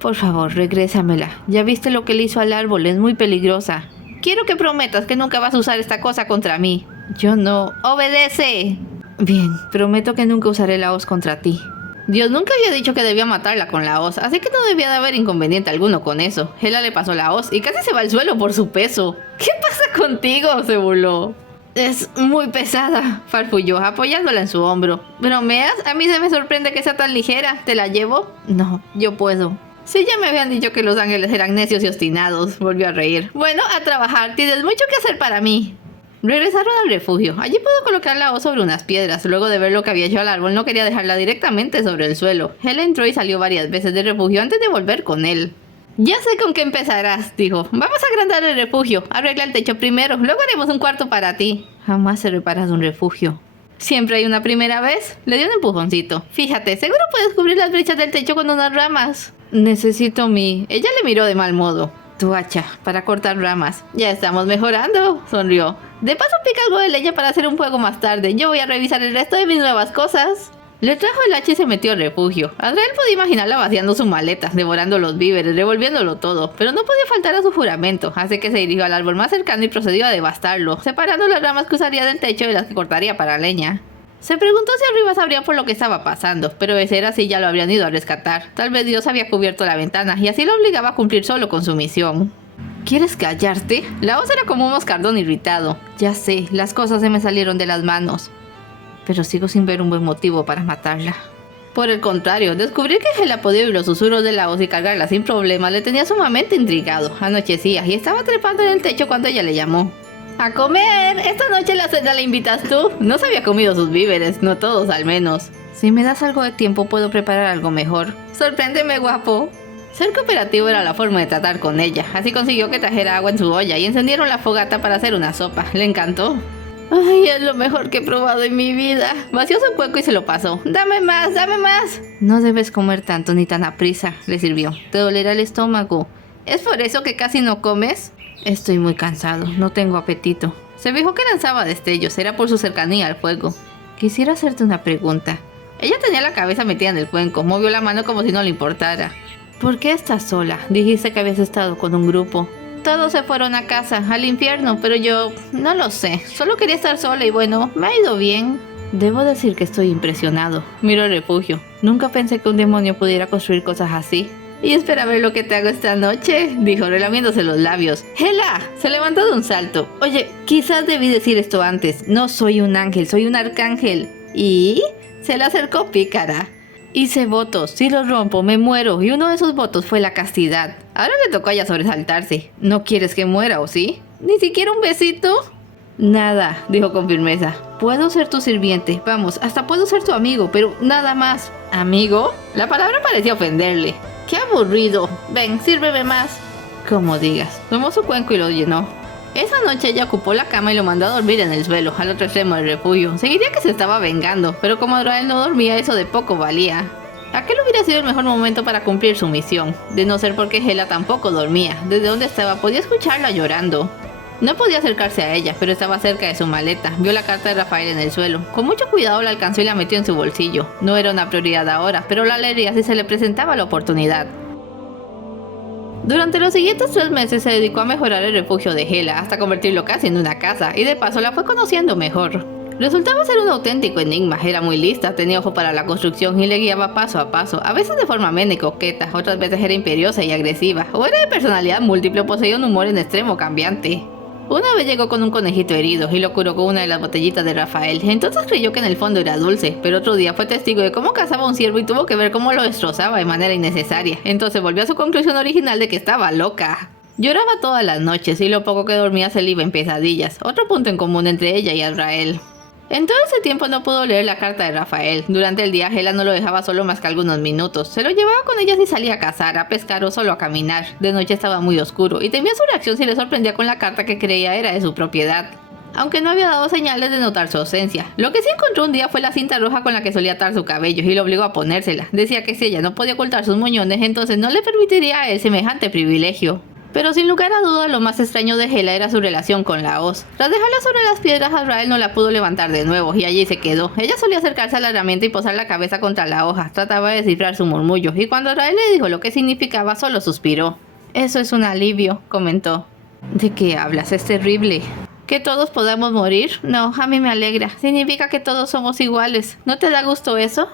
Por favor, regrésamela. Ya viste lo que le hizo al árbol, es muy peligrosa. Quiero que prometas que nunca vas a usar esta cosa contra mí. Yo no. ¡Obedece! Bien, prometo que nunca usaré la hoz contra ti. Dios nunca había dicho que debía matarla con la hoz, así que no debía de haber inconveniente alguno con eso. Hela le pasó la hoz y casi se va al suelo por su peso. ¿Qué pasa contigo? Se burló. Es muy pesada, farfulló, apoyándola en su hombro. ¿Bromeas? A mí se me sorprende que sea tan ligera. ¿Te la llevo? No, yo puedo. Sí, ya me habían dicho que los ángeles eran necios y obstinados. Volvió a reír. Bueno, a trabajar. Tienes mucho que hacer para mí. Regresaron al refugio. Allí pudo colocar la hoz sobre unas piedras. Luego de ver lo que había hecho al árbol, no quería dejarla directamente sobre el suelo. Hela entró y salió varias veces del refugio antes de volver con él. Ya sé con qué empezarás, dijo. Vamos a agrandar el refugio. Arregla el techo primero. Luego haremos un cuarto para ti. Jamás se repara de un refugio. Siempre hay una primera vez. Le dio un empujoncito. Fíjate, seguro puedes cubrir las brechas del techo con unas ramas. Necesito mi... Ella le miró de mal modo. Tu hacha, para cortar ramas. Ya estamos mejorando, sonrió. De paso pica algo de leña para hacer un fuego más tarde. Yo voy a revisar el resto de mis nuevas cosas. Le trajo el hacha y se metió al refugio. Azrael podía imaginarla vaciando su maleta, devorando los víveres, revolviéndolo todo. Pero no podía faltar a su juramento, así que se dirigió al árbol más cercano y procedió a devastarlo, separando las ramas que usaría del techo de las que cortaría para leña. Se preguntó si arriba sabrían por lo que estaba pasando, pero de ser así ya lo habrían ido a rescatar. Tal vez Dios había cubierto la ventana y así lo obligaba a cumplir solo con su misión. ¿Quieres callarte? La voz era como un moscardón irritado. Ya sé, las cosas se me salieron de las manos, pero sigo sin ver un buen motivo para matarla. Por el contrario, descubrir que Hela podía oír los susurros de la voz y cargarla sin problema le tenía sumamente intrigado. Anochecía y estaba trepando en el techo cuando ella le llamó. ¡A comer! Esta noche la cena la invitas tú. No se había comido sus víveres, no todos al menos. Si me das algo de tiempo puedo preparar algo mejor. ¡Sorpréndeme, guapo! Ser cooperativo era la forma de tratar con ella. Así consiguió que trajera agua en su olla y encendieron la fogata para hacer una sopa. Le encantó. ¡Ay, es lo mejor que he probado en mi vida! Vació su cuenco y se lo pasó. ¡Dame más, dame más! No debes comer tanto ni tan aprisa, le sirvió. Te dolerá el estómago. ¿Es por eso que casi no comes? Estoy muy cansado, no tengo apetito. Se dijo que lanzaba destellos, era por su cercanía al fuego. Quisiera hacerte una pregunta. Ella tenía la cabeza metida en el cuenco, movió la mano como si no le importara. ¿Por qué estás sola? Dijiste que habías estado con un grupo. Todos se fueron a casa, al infierno, pero yo no lo sé. Solo quería estar sola y bueno, me ha ido bien. Debo decir que estoy impresionado. Miro el refugio. Nunca pensé que un demonio pudiera construir cosas así. Y espera ver lo que te hago esta noche, dijo relamiéndose los labios. ¡Hela! Se levantó de un salto. Oye, quizás debí decir esto antes. No soy un ángel, soy un arcángel. ¿Y? Se le acercó pícara. Hice votos, si los rompo me muero, y uno de esos votos fue la castidad. Ahora le tocó a ella sobresaltarse. ¿No quieres que muera o sí? ¿Ni siquiera un besito? Nada, dijo con firmeza. Puedo ser tu sirviente, vamos, hasta puedo ser tu amigo, pero nada más. ¿Amigo? La palabra parecía ofenderle. ¡Qué aburrido! Ven, sírveme más. Como digas. Tomó su cuenco y lo llenó. Esa noche ella ocupó la cama y lo mandó a dormir en el suelo, al otro extremo del refugio. Seguiría que se estaba vengando, pero como Azrael no dormía, eso de poco valía. Aquel hubiera sido el mejor momento para cumplir su misión, de no ser porque Hela tampoco dormía. Desde donde estaba podía escucharla llorando. No podía acercarse a ella, pero estaba cerca de su maleta. Vio la carta de Rafael en el suelo. Con mucho cuidado la alcanzó y la metió en su bolsillo. No era una prioridad ahora, pero la leería si se le presentaba la oportunidad. Durante los siguientes 3 meses se dedicó a mejorar el refugio de Hela, hasta convertirlo casi en una casa, y de paso la fue conociendo mejor. Resultaba ser un auténtico enigma, era muy lista, tenía ojo para la construcción y le guiaba paso a paso, a veces de forma amena y coqueta, otras veces era imperiosa y agresiva, o era de personalidad múltiple o poseía un humor en extremo cambiante. Una vez llegó con un conejito herido y lo curó con una de las botellitas de Rafael, entonces creyó que en el fondo era dulce, pero otro día fue testigo de cómo cazaba a un ciervo y tuvo que ver cómo lo destrozaba de manera innecesaria, entonces volvió a su conclusión original de que estaba loca. Lloraba todas las noches y lo poco que dormía se le iba en pesadillas, otro punto en común entre ella y Azrael. En todo ese tiempo no pudo leer la carta de Rafael. Durante el día Hela no lo dejaba solo más que algunos minutos. Se lo llevaba con ella si salía a cazar, a pescar o solo a caminar. De noche estaba muy oscuro y temía su reacción si le sorprendía con la carta que creía era de su propiedad. Aunque no había dado señales de notar su ausencia. Lo que sí encontró un día fue la cinta roja con la que solía atar su cabello y lo obligó a ponérsela. Decía que si ella no podía ocultar sus moñones, entonces no le permitiría a él semejante privilegio. Pero sin lugar a duda lo más extraño de Hela era su relación con la hoz. Tras dejarla sobre las piedras, Azrael no la pudo levantar de nuevo y allí se quedó. Ella solía acercarse a la herramienta y posar la cabeza contra la hoja. Trataba de descifrar su murmullo y cuando Azrael le dijo lo que significaba solo suspiró. Eso es un alivio, comentó. ¿De qué hablas? Es terrible. ¿Que todos podamos morir? No, a mí me alegra. Significa que todos somos iguales. ¿No te da gusto eso?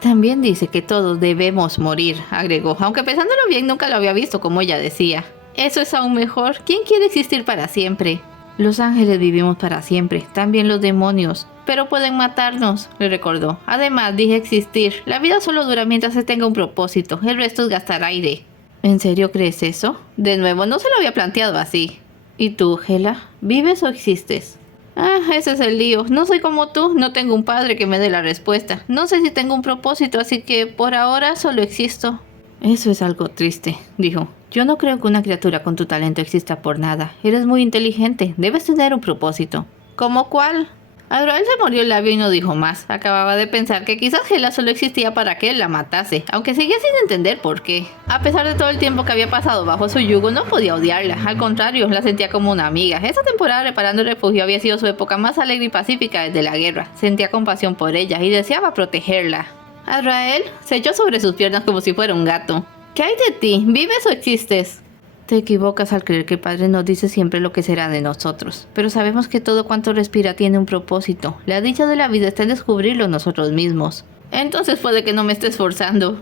También dice que todos debemos morir, agregó, aunque pensándolo bien nunca lo había visto como ella decía. Eso es aún mejor. ¿Quién quiere existir para siempre? Los ángeles vivimos para siempre, también los demonios. Pero pueden matarnos, le recordó. Además, dije existir. La vida solo dura mientras se tenga un propósito. El resto es gastar aire. ¿En serio crees eso? De nuevo, no se lo había planteado así. ¿Y tú, Hela? ¿Vives o existes? Ah, ese es el lío. No soy como tú, no tengo un padre que me dé la respuesta. No sé si tengo un propósito, así que por ahora solo existo. Eso es algo triste, dijo. Yo no creo que una criatura con tu talento exista por nada. Eres muy inteligente, debes tener un propósito. ¿Cómo cuál? Azrael se mordió el labio y no dijo más. Acababa de pensar que quizás Hela solo existía para que él la matase, aunque seguía sin entender por qué. A pesar de todo el tiempo que había pasado bajo su yugo, no podía odiarla. Al contrario, la sentía como una amiga. Esa temporada reparando el refugio había sido su época más alegre y pacífica desde la guerra. Sentía compasión por ella y deseaba protegerla. Azrael se echó sobre sus piernas como si fuera un gato. ¿Qué hay de ti? ¿Vives o existes? Te equivocas al creer que el Padre nos dice siempre lo que será de nosotros. Pero sabemos que todo cuanto respira tiene un propósito. La dicha de la vida está en descubrirlo nosotros mismos. Entonces puede que no me esté esforzando.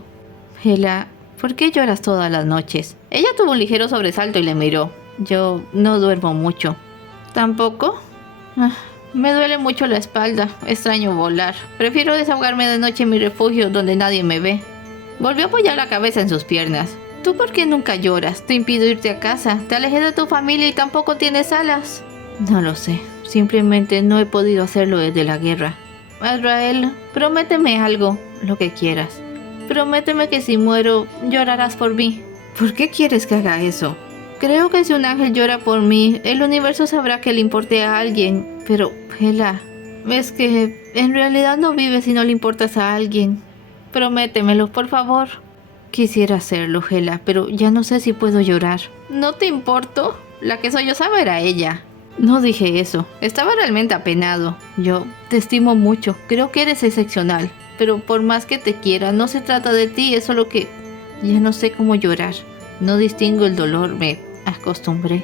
Hela, ¿por qué lloras todas las noches? Ella tuvo un ligero sobresalto y le miró. Yo no duermo mucho. ¿Tampoco? Me duele mucho la espalda. Extraño volar. Prefiero desahogarme de noche en mi refugio donde nadie me ve. Volvió a apoyar la cabeza en sus piernas. ¿Tú por qué nunca lloras? Te impido irte a casa. Te alejé de tu familia y tampoco tienes alas. No lo sé. Simplemente no he podido hacerlo desde la guerra. Azrael, prométeme algo, lo que quieras. Prométeme que si muero, llorarás por mí. ¿Por qué quieres que haga eso? Creo que si un ángel llora por mí, el universo sabrá que le importé a alguien. Pero, Hela, es que en realidad no vives y no le importas a alguien. Prométemelo, por favor. Quisiera hacerlo, Hela, pero ya no sé si puedo llorar. ¿No te importo? La que sollozaba era ella. No dije eso. Estaba realmente apenado. Yo te estimo mucho. Creo que eres excepcional. Pero por más que te quiera, no se trata de ti. Es solo que ya no sé cómo llorar. No distingo el dolor. Me acostumbré.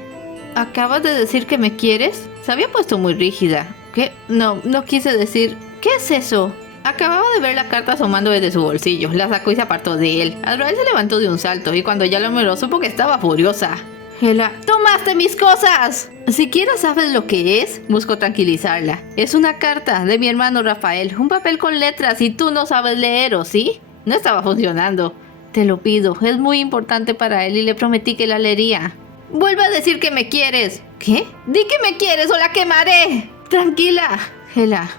¿Acabas de decir que me quieres? Se había puesto muy rígida. ¿Qué? No quise decir ¿Qué es eso? Acababa de ver la carta asomando desde su bolsillo. La sacó y se apartó de él. Azrael se levantó de un salto y cuando ya lo miró supo que estaba furiosa. Hela, ¡tomaste mis cosas! ¿Siquiera sabes lo que es? Buscó tranquilizarla. Es una carta de mi hermano Rafael. Un papel con letras y tú no sabes leer, ¿o sí? No estaba funcionando. Te lo pido, es muy importante para él y le prometí que la leería. Vuelve a decir que me quieres. ¿Qué? Di que me quieres o la quemaré. Tranquila. Hela,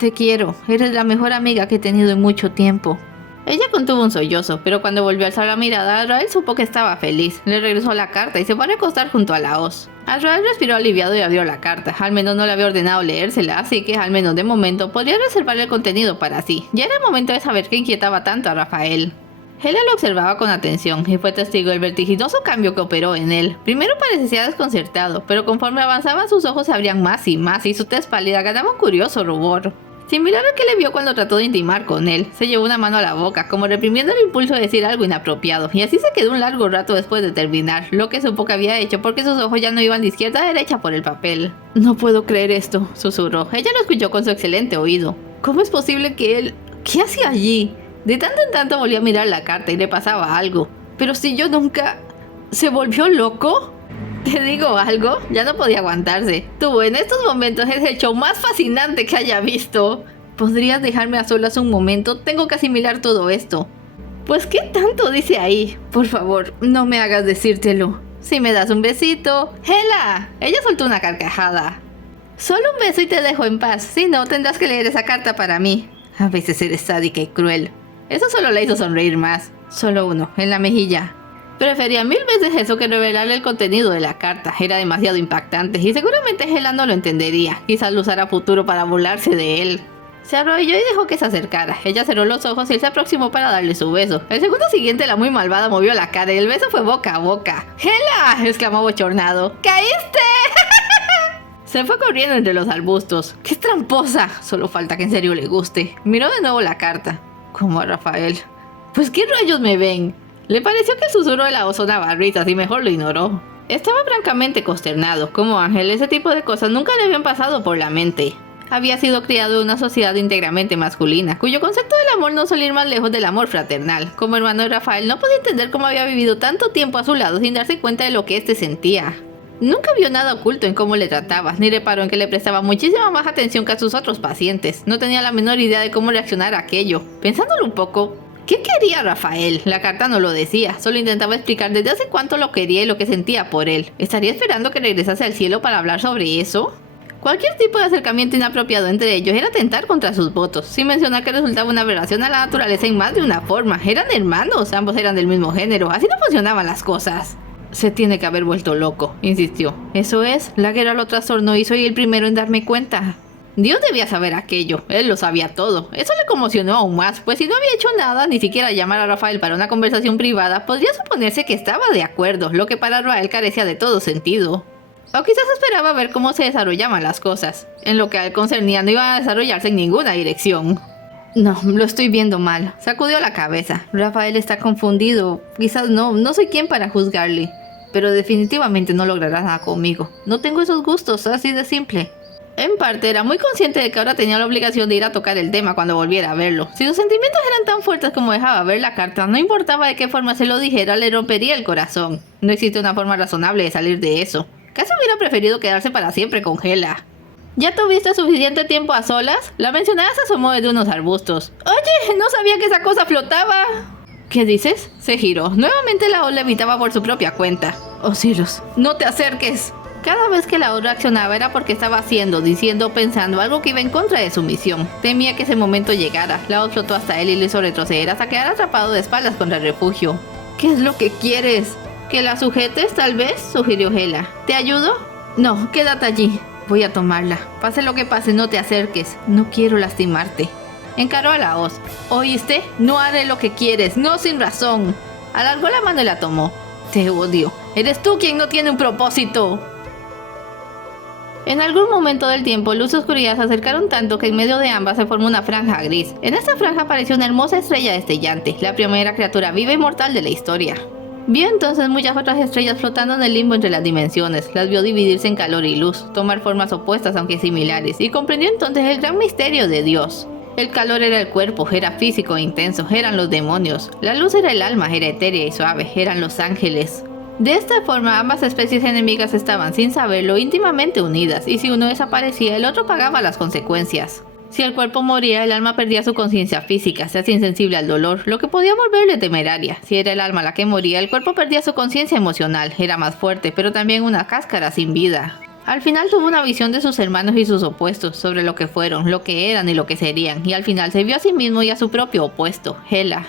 te quiero. Eres la mejor amiga que he tenido en mucho tiempo. Ella contuvo un sollozo, pero cuando volvió a alzar la mirada, Azrael supo que estaba feliz. Le regresó la carta y se fue a recostar junto a la hoz. Azrael respiró aliviado y abrió la carta. Al menos no le había ordenado leérsela, así que al menos de momento podría reservar el contenido para sí. Ya era el momento de saber qué inquietaba tanto a Rafael. Hela lo observaba con atención y fue testigo del vertiginoso cambio que operó en él. Primero parecía desconcertado, pero conforme avanzaban sus ojos se abrían más y su tez pálida ganaba un curioso rubor. Similar al que le vio cuando trató de intimar con él, se llevó una mano a la boca, como reprimiendo el impulso de decir algo inapropiado, y así se quedó un largo rato después de terminar, lo que supo que había hecho porque sus ojos ya no iban de izquierda a derecha por el papel. No puedo creer esto, susurró. Ella lo escuchó con su excelente oído. ¿Cómo es posible que él... ¿Qué hacía allí? De tanto en tanto volvió a mirar la carta y le pasaba algo. Pero si yo nunca... ¿Se volvió loco? ¿Te digo algo? Ya no podía aguantarse. Tú, en estos momentos es el show más fascinante que haya visto. ¿Podrías dejarme a solas un momento? Tengo que asimilar todo esto. Pues, ¿qué tanto dice ahí? Por favor, no me hagas decírtelo. Si me das un besito... ¡Hela! Ella soltó una carcajada. Solo un beso y te dejo en paz. Si no, tendrás que leer esa carta para mí. A veces eres sádica y cruel. Eso solo le hizo sonreír más. Solo uno, en la mejilla. Prefería 1000 veces eso que revelarle el contenido de la carta. Era demasiado impactante y seguramente Hela no lo entendería. Quizás lo usara a futuro para burlarse de él. Se arrodilló y dejó que se acercara. Ella cerró los ojos y él se aproximó para darle su beso. El segundo siguiente la muy malvada movió la cara y el beso fue boca a boca. ¡Hela! Exclamó bochornado. ¡Caíste! Se fue corriendo entre los arbustos. ¡Qué tramposa! Solo falta que en serio le guste. Miró de nuevo la carta. Como a Rafael. Pues qué rayos me ven. Le pareció que el susurro de la voz sonaba risas y mejor lo ignoró. Estaba francamente consternado. Como Ángel, ese tipo de cosas nunca le habían pasado por la mente. Había sido criado en una sociedad íntegramente masculina, cuyo concepto del amor no solía ir más lejos del amor fraternal. Como hermano de Rafael, no podía entender cómo había vivido tanto tiempo a su lado sin darse cuenta de lo que éste sentía. Nunca vio nada oculto en cómo le trataba, ni reparó en que le prestaba muchísima más atención que a sus otros pacientes. No tenía la menor idea de cómo reaccionar a aquello. Pensándolo un poco, ¿qué quería Rafael? La carta no lo decía, solo intentaba explicar desde hace cuánto lo quería y lo que sentía por él. ¿Estaría esperando que regresase al cielo para hablar sobre eso? Cualquier tipo de acercamiento inapropiado entre ellos era atentar contra sus votos, sin mencionar que resultaba una aberración a la naturaleza en más de una forma. Eran hermanos, ambos eran del mismo género, así no funcionaban las cosas. Se tiene que haber vuelto loco, insistió. Eso es, la guerra lo trastornó y soy el primero en darme cuenta. Dios debía saber aquello, él lo sabía todo. Eso le conmocionó aún más, pues si no había hecho nada, ni siquiera llamar a Rafael para una conversación privada, podría suponerse que estaba de acuerdo, lo que para Rafael carecía de todo sentido. O quizás esperaba ver cómo se desarrollaban las cosas. En lo que a él concernía no iba a desarrollarse en ninguna dirección. No, lo estoy viendo mal. Sacudió la cabeza. Rafael está confundido. Quizás no soy quien para juzgarle. Pero definitivamente no logrará nada conmigo. No tengo esos gustos, así de simple. En parte era muy consciente de que ahora tenía la obligación de ir a tocar el tema cuando volviera a verlo. Si sus sentimientos eran tan fuertes como dejaba ver la carta, no importaba de qué forma se lo dijera, le rompería el corazón. No existe una forma razonable de salir de eso. Casi hubiera preferido quedarse para siempre con Hela. ¿Ya tuviste suficiente tiempo a solas? La mencionada se asomó desde unos arbustos. Oye, no sabía que esa cosa flotaba. ¿Qué dices? Se giró. Nuevamente la ola levitaba por su propia cuenta. Oh cielos, no te acerques. Cada vez que la ola reaccionaba era porque estaba haciendo, diciendo o pensando algo que iba en contra de su misión. Temía que ese momento llegara. La ola flotó hasta él y le hizo retroceder hasta quedar atrapado de espaldas contra el refugio. ¿Qué es lo que quieres? ¿Que la sujetes, tal vez? Sugirió Hela. ¿Te ayudo? No, quédate allí. Voy a tomarla. Pase lo que pase, no te acerques. No quiero lastimarte. Encaró a la hoz. ¿Oíste? No haré lo que quieres, no sin razón. Alargó la mano y la tomó. Te odio. Eres tú quien no tiene un propósito. En algún momento del tiempo, luz y oscuridad se acercaron tanto que en medio de ambas se formó una franja gris. En esta franja apareció una hermosa estrella destellante, la primera criatura viva y mortal de la historia. Vio entonces muchas otras estrellas flotando en el limbo entre las dimensiones, las vio dividirse en calor y luz, tomar formas opuestas aunque similares, y comprendió entonces el gran misterio de Dios. El calor era el cuerpo, era físico e intenso, eran los demonios. La luz era el alma, era etérea y suave, eran los ángeles. De esta forma, ambas especies enemigas estaban, sin saberlo, íntimamente unidas, y si uno desaparecía, el otro pagaba las consecuencias. Si el cuerpo moría, el alma perdía su conciencia física, se hacía insensible al dolor, lo que podía volverle temeraria. Si era el alma la que moría, el cuerpo perdía su conciencia emocional, era más fuerte, pero también una cáscara sin vida. Al final tuvo una visión de sus hermanos y sus opuestos, sobre lo que fueron, lo que eran y lo que serían, y al final se vio a sí mismo y a su propio opuesto, Hela.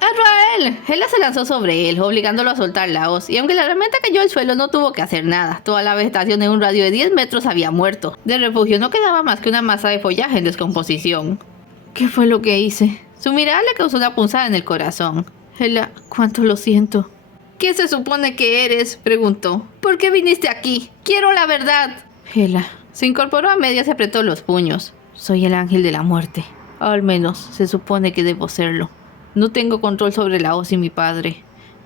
¡Azrael! Hela se lanzó sobre él, obligándolo a soltar la hoz, y aunque la herramienta cayó al suelo no tuvo que hacer nada. Toda la vegetación en un radio de 10 metros había muerto. Del refugio no quedaba más que una masa de follaje en descomposición. ¿Qué fue lo que hice? Su mirada le causó una punzada en el corazón. Hela, cuánto lo siento. ¿Qué se supone que eres?, preguntó. ¿Por qué viniste aquí? ¡Quiero la verdad! Hela se incorporó a medias y apretó los puños. Soy el ángel de la muerte. Al menos se supone que debo serlo. No tengo control sobre la hoz y mi padre.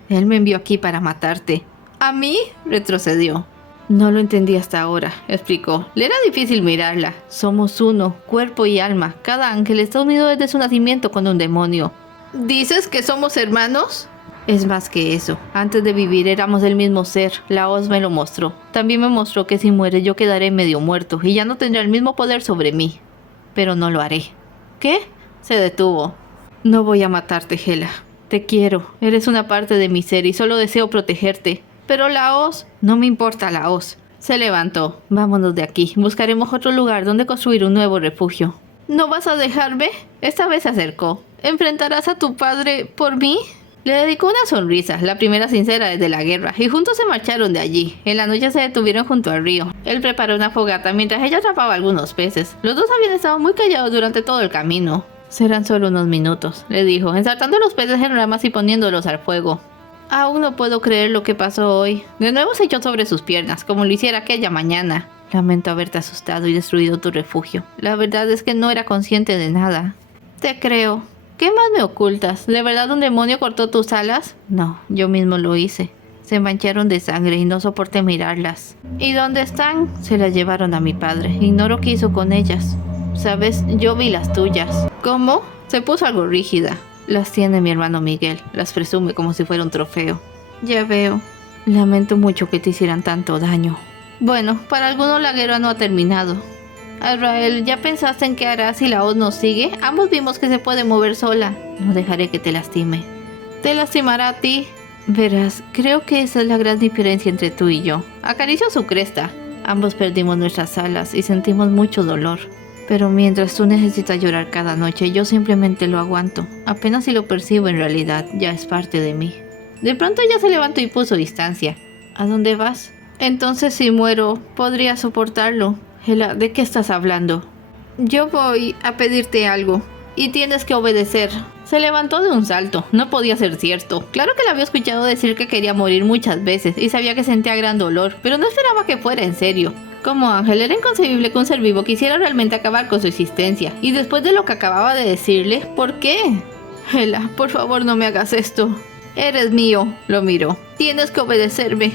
Él me envió aquí para matarte. ¿A mí?, retrocedió. No lo entendí hasta ahora, explicó. Le era difícil mirarla. Somos uno, cuerpo y alma. Cada ángel está unido desde su nacimiento con un demonio. ¿Dices que somos hermanos? Es más que eso. Antes de vivir éramos el mismo ser. La hoz me lo mostró. También me mostró que si muere yo quedaré medio muerto y ya no tendrá el mismo poder sobre mí. Pero no lo haré. ¿Qué? Se detuvo. No voy a matarte, Hela. Te quiero. Eres una parte de mi ser y solo deseo protegerte. Pero la hoz... No me importa la hoz. Se levantó. Vámonos de aquí. Buscaremos otro lugar donde construir un nuevo refugio. ¿No vas a dejarme? Esta vez se acercó. ¿Enfrentarás a tu padre por mí? Le dedicó una sonrisa, la primera sincera desde la guerra, y juntos se marcharon de allí. En la noche se detuvieron junto al río. Él preparó una fogata mientras ella atrapaba algunos peces. Los dos habían estado muy callados durante todo el camino. Serán solo unos minutos, le dijo, ensartando los peces en ramas y poniéndolos al fuego. Aún no puedo creer lo que pasó hoy. De nuevo se echó sobre sus piernas, como lo hiciera aquella mañana. Lamento haberte asustado y destruido tu refugio. La verdad es que no era consciente de nada. Te creo. ¿Qué más me ocultas? ¿De verdad un demonio cortó tus alas? No, yo mismo lo hice. Se mancharon de sangre y no soporté mirarlas. ¿Y dónde están? Se las llevaron a mi padre. Ignoro qué hizo con ellas. ¿Sabes? Yo vi las tuyas. ¿Cómo? Se puso algo rígida. Las tiene mi hermano Miguel. Las presume como si fuera un trofeo. Ya veo. Lamento mucho que te hicieran tanto daño. Bueno, para algunos la guerra no ha terminado. Azrael, ¿ya pensaste en qué harás si la hoz nos sigue? Ambos vimos que se puede mover sola. No dejaré que te lastime. ¿Te lastimará a ti? Verás, creo que esa es la gran diferencia entre tú y yo. Acarició su cresta. Ambos perdimos nuestras alas y sentimos mucho dolor. Pero mientras tú necesitas llorar cada noche, yo simplemente lo aguanto. Apenas si lo percibo en realidad, ya es parte de mí. De pronto ella se levantó y puso distancia. ¿A dónde vas? Entonces si muero, ¿podría soportarlo? Hela, ¿de qué estás hablando? Yo voy a pedirte algo y tienes que obedecer. Se levantó de un salto. No podía ser cierto. Claro que la había escuchado decir que quería morir muchas veces y sabía que sentía gran dolor, pero no esperaba que fuera en serio. Como ángel era inconcebible que un ser vivo quisiera realmente acabar con su existencia. Y después de lo que acababa de decirle, ¿por qué? Hela, por favor no me hagas esto. Eres mío, lo miró. Tienes que obedecerme.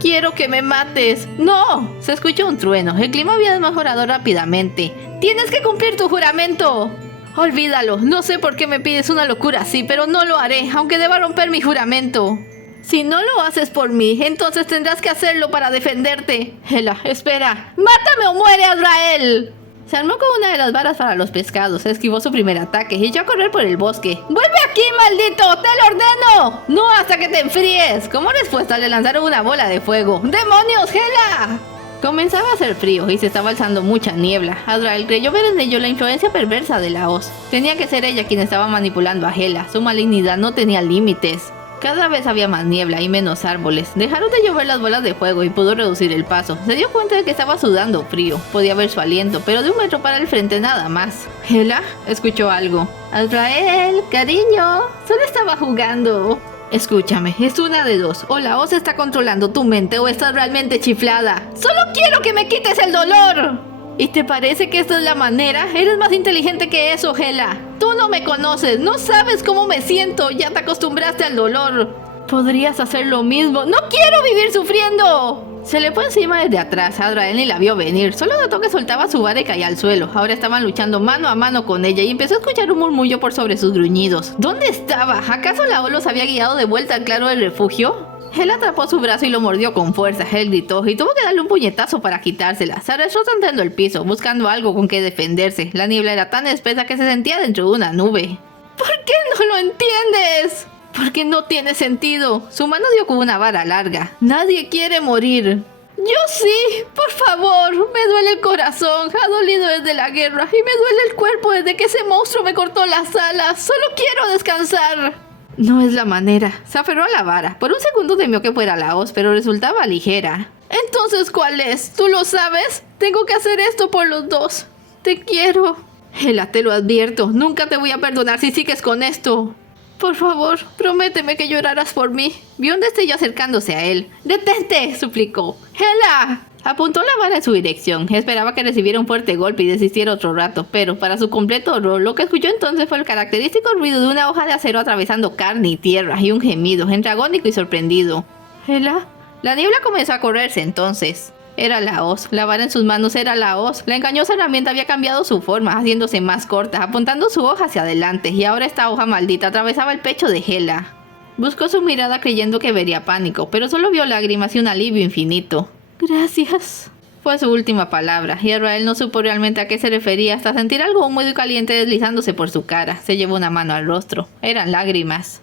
¡Quiero que me mates! ¡No! Se escuchó un trueno. El clima había mejorado rápidamente. ¡Tienes que cumplir tu juramento! Olvídalo. No sé por qué me pides una locura así, pero no lo haré, aunque deba romper mi juramento. Si no lo haces por mí, entonces tendrás que hacerlo para defenderte. Hela, espera. ¡Mátame o muere, Azrael! Se armó con una de las varas para los pescados, esquivó su primer ataque y echó a correr por el bosque. ¡Vuelve aquí, maldito! ¡Te lo ordeno! ¡No hasta que te enfríes! Como respuesta le lanzaron una bola de fuego. ¡Demonios, Hela! Comenzaba a hacer frío y se estaba alzando mucha niebla. Azrael creyó ver en ello la influencia perversa de la hoz. Tenía que ser ella quien estaba manipulando a Hela. Su malignidad no tenía límites. Cada vez había más niebla y menos árboles. Dejaron de llover las bolas de fuego y pudo reducir el paso. Se dio cuenta de que estaba sudando frío. Podía ver su aliento, pero de un metro para el frente nada más. ¿Hela? Escuchó algo. Azrael, cariño, solo estaba jugando. Escúchame, es una de dos. O la hoz está controlando tu mente o estás realmente chiflada. ¡Solo quiero que me quites el dolor! ¿Y te parece que esta es la manera? Eres más inteligente que eso, Hela. tú no me conoces, no sabes cómo me siento, ya te acostumbraste al dolor. Podrías hacer lo mismo. ¡No quiero vivir sufriendo! Se le fue encima desde atrás. Azrael ni la vio venir. Solo notó que soltaba su vara y caía al suelo. Ahora estaban luchando mano a mano con ella y empezó a escuchar un murmullo por sobre sus gruñidos. ¿Dónde estaba? ¿Acaso la ola los había guiado de vuelta al claro del refugio? Él atrapó su brazo y lo mordió con fuerza. Él gritó y tuvo que darle un puñetazo para quitársela. Se arrastró tanteando el piso, buscando algo con que defenderse. La niebla era tan espesa que se sentía dentro de una nube. ¿Por qué no lo entiendes? Porque no tiene sentido. Su mano dio con una vara larga. Nadie quiere morir. Yo sí, por favor. Me duele el corazón. Ha dolido desde la guerra. Y me duele el cuerpo desde que ese monstruo me cortó las alas. Solo quiero descansar. No es la manera. Se aferró a la vara. Por un segundo temió que fuera la hoz, pero resultaba ligera. Entonces, ¿cuál es? ¿Tú lo sabes? Tengo que hacer esto por los dos. Te quiero. Hela, te lo advierto. Nunca te voy a perdonar si sigues con esto. Por favor, prométeme que llorarás por mí. Vio un destello acercándose a él. ¡Detente!, suplicó. ¡Hela! Apuntó la vara en su dirección. Esperaba que recibiera un fuerte golpe y desistiera otro rato, pero para su completo horror, lo que escuchó entonces fue el característico ruido de una hoja de acero atravesando carne y tierra y un gemido, entre agónico y sorprendido. ¿Hela? La niebla comenzó a correrse entonces. Era la hoz. La vara en sus manos era la hoz. La engañosa herramienta había cambiado su forma, haciéndose más corta, apuntando su hoja hacia adelante, y ahora esta hoja maldita atravesaba el pecho de Hela. Buscó su mirada creyendo que vería pánico, pero solo vio lágrimas y un alivio infinito. Gracias. Fue su última palabra, y Azrael no supo realmente a qué se refería hasta sentir algo húmedo y caliente deslizándose por su cara. Se llevó una mano al rostro. Eran lágrimas.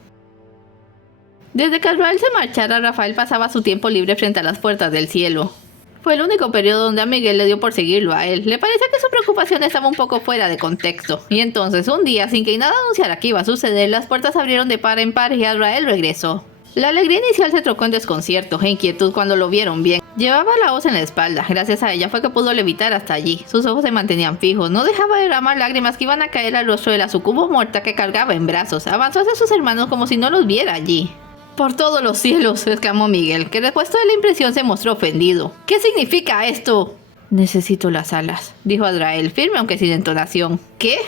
Desde que Azrael se marchara, Rafael pasaba su tiempo libre frente a las puertas del cielo. Fue el único periodo donde a Miguel le dio por seguirlo a él. Le parecía que su preocupación estaba un poco fuera de contexto. Y entonces, un día, sin que nada anunciara que iba a suceder, las puertas se abrieron de par en par y Azrael regresó. La alegría inicial se trocó en desconcierto e inquietud cuando lo vieron bien. Llevaba la hoz en la espalda. Gracias a ella fue que pudo levitar hasta allí. Sus ojos se mantenían fijos. No dejaba de derramar lágrimas que iban a caer al rostro de la sucubo muerta que cargaba en brazos. Avanzó hacia sus hermanos como si no los viera allí. «Por todos los cielos», exclamó Miguel, que después de la impresión se mostró ofendido. «¿Qué significa esto?» «Necesito las alas», dijo Azrael, firme aunque sin entonación. «¿Qué?»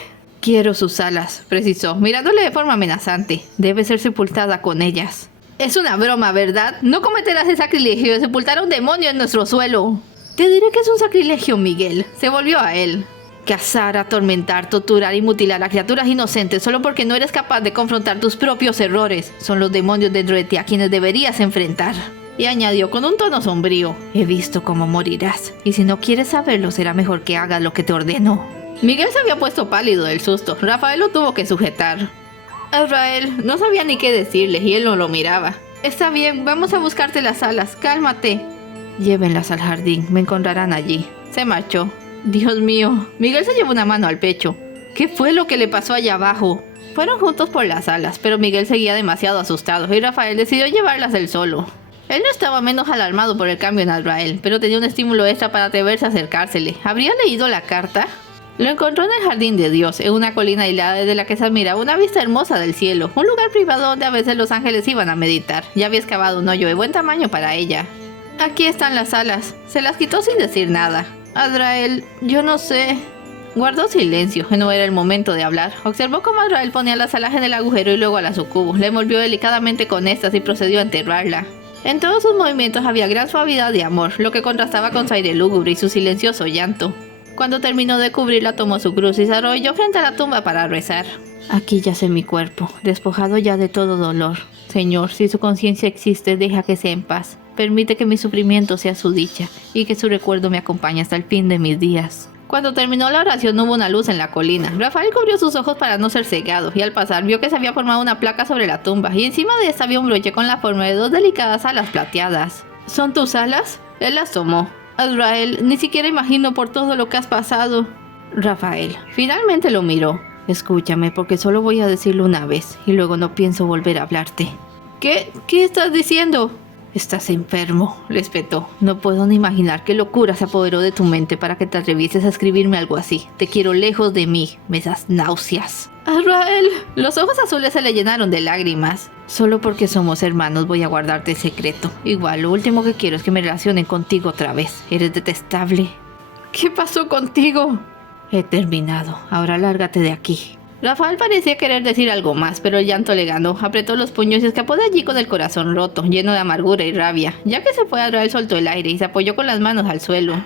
«Quiero sus alas», precisó, mirándole de forma amenazante. «Debe ser sepultada con ellas». «Es una broma, ¿verdad? No cometerás el sacrilegio de sepultar a un demonio en nuestro suelo». «Te diré que es un sacrilegio, Miguel», se volvió a él. «Cazar, atormentar, torturar y mutilar a criaturas inocentes solo porque no eres capaz de confrontar tus propios errores. Son los demonios dentro de ti a quienes deberías enfrentar». Y añadió con un tono sombrío: «He visto cómo morirás, y si no quieres saberlo será mejor que hagas lo que te ordeno». Miguel se había puesto pálido del susto. Rafael lo tuvo que sujetar. Azrael no sabía ni qué decirle y él no lo miraba. «Está bien, vamos a buscarte las alas, cálmate». «Llévenlas al jardín, me encontrarán allí». Se marchó. Dios mío, Miguel se llevó una mano al pecho. ¿Qué fue lo que le pasó allá abajo? Fueron juntos por las alas, pero Miguel seguía demasiado asustado y Rafael decidió llevarlas él solo. Él no estaba menos alarmado por el cambio en Azrael, pero tenía un estímulo extra para atreverse a acercársele. ¿Habría leído la carta? Lo encontró en el jardín de Dios, en una colina aislada desde la que se admiraba una vista hermosa del cielo, un lugar privado donde a veces los ángeles iban a meditar. Ya había excavado un hoyo de buen tamaño para ella. Aquí están las alas. Se las quitó sin decir nada. Azrael, yo no sé. Guardó silencio, no era el momento de hablar. Observó cómo Azrael ponía las alas en el agujero y luego a la sucubo. La envolvió delicadamente con estas y procedió a enterrarla. En todos sus movimientos había gran suavidad y amor, lo que contrastaba con su aire lúgubre y su silencioso llanto. Cuando terminó de cubrirla, tomó su cruz y se arrodilló frente a la tumba para rezar. Aquí yace mi cuerpo, despojado ya de todo dolor. Señor, si su conciencia existe, deja que sea en paz. Permite que mi sufrimiento sea su dicha y que su recuerdo me acompañe hasta el fin de mis días. Cuando terminó la oración hubo una luz en la colina. Rafael cubrió sus ojos para no ser cegado y al pasar vio que se había formado una placa sobre la tumba y encima de esta había un broche con la forma de dos delicadas alas plateadas. ¿Son tus alas? Él las tomó. Azrael, ni siquiera imagino por todo lo que has pasado. Rafael finalmente lo miró. Escúchame, porque solo voy a decirlo una vez y luego no pienso volver a hablarte. ¿Qué estás diciendo? Estás enfermo, le espetó. No puedo ni imaginar qué locura se apoderó de tu mente para que te atrevieses a escribirme algo así. Te quiero lejos de mí, me das náuseas. Azrael, los ojos azules se le llenaron de lágrimas. Solo porque somos hermanos voy a guardarte el secreto. Igual, lo último que quiero es que me relacionen contigo otra vez. Eres detestable. ¿Qué pasó contigo? He terminado, ahora lárgate de aquí. Rafael parecía querer decir algo más, pero el llanto le ganó. Apretó los puños y escapó de allí con el corazón roto, lleno de amargura y rabia. Ya que se fue, Azrael soltó el aire y se apoyó con las manos al suelo.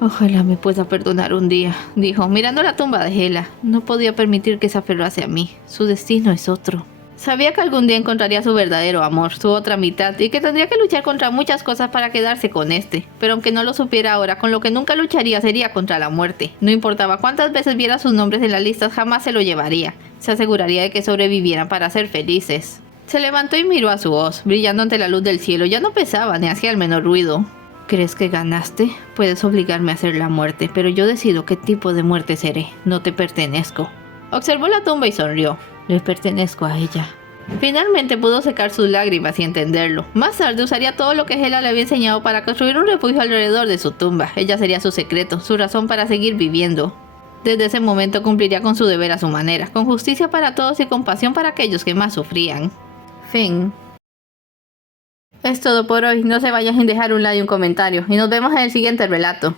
Ojalá me pueda perdonar un día, dijo, mirando la tumba de Hela. No podía permitir que se aferrase a mí. Su destino es otro. Sabía que algún día encontraría su verdadero amor, su otra mitad, y que tendría que luchar contra muchas cosas para quedarse con este. Pero aunque no lo supiera ahora, con lo que nunca lucharía sería contra la muerte. No importaba cuántas veces viera sus nombres en las listas, jamás se lo llevaría. Se aseguraría de que sobrevivieran para ser felices. Se levantó y miró a su hoz, brillando ante la luz del cielo. Ya no pesaba ni hacía el menor ruido. ¿Crees que ganaste? Puedes obligarme a hacer la muerte, pero yo decido qué tipo de muerte seré. No te pertenezco. Observó la tumba y sonrió. Le pertenezco a ella. Finalmente pudo secar sus lágrimas y entenderlo. Más tarde usaría todo lo que Hela le había enseñado para construir un refugio alrededor de su tumba. Ella sería su secreto, su razón para seguir viviendo. Desde ese momento cumpliría con su deber a su manera, con justicia para todos y compasión para aquellos que más sufrían. Fin. Es todo por hoy. No se vayan sin dejar un like y un comentario. Y nos vemos en el siguiente relato.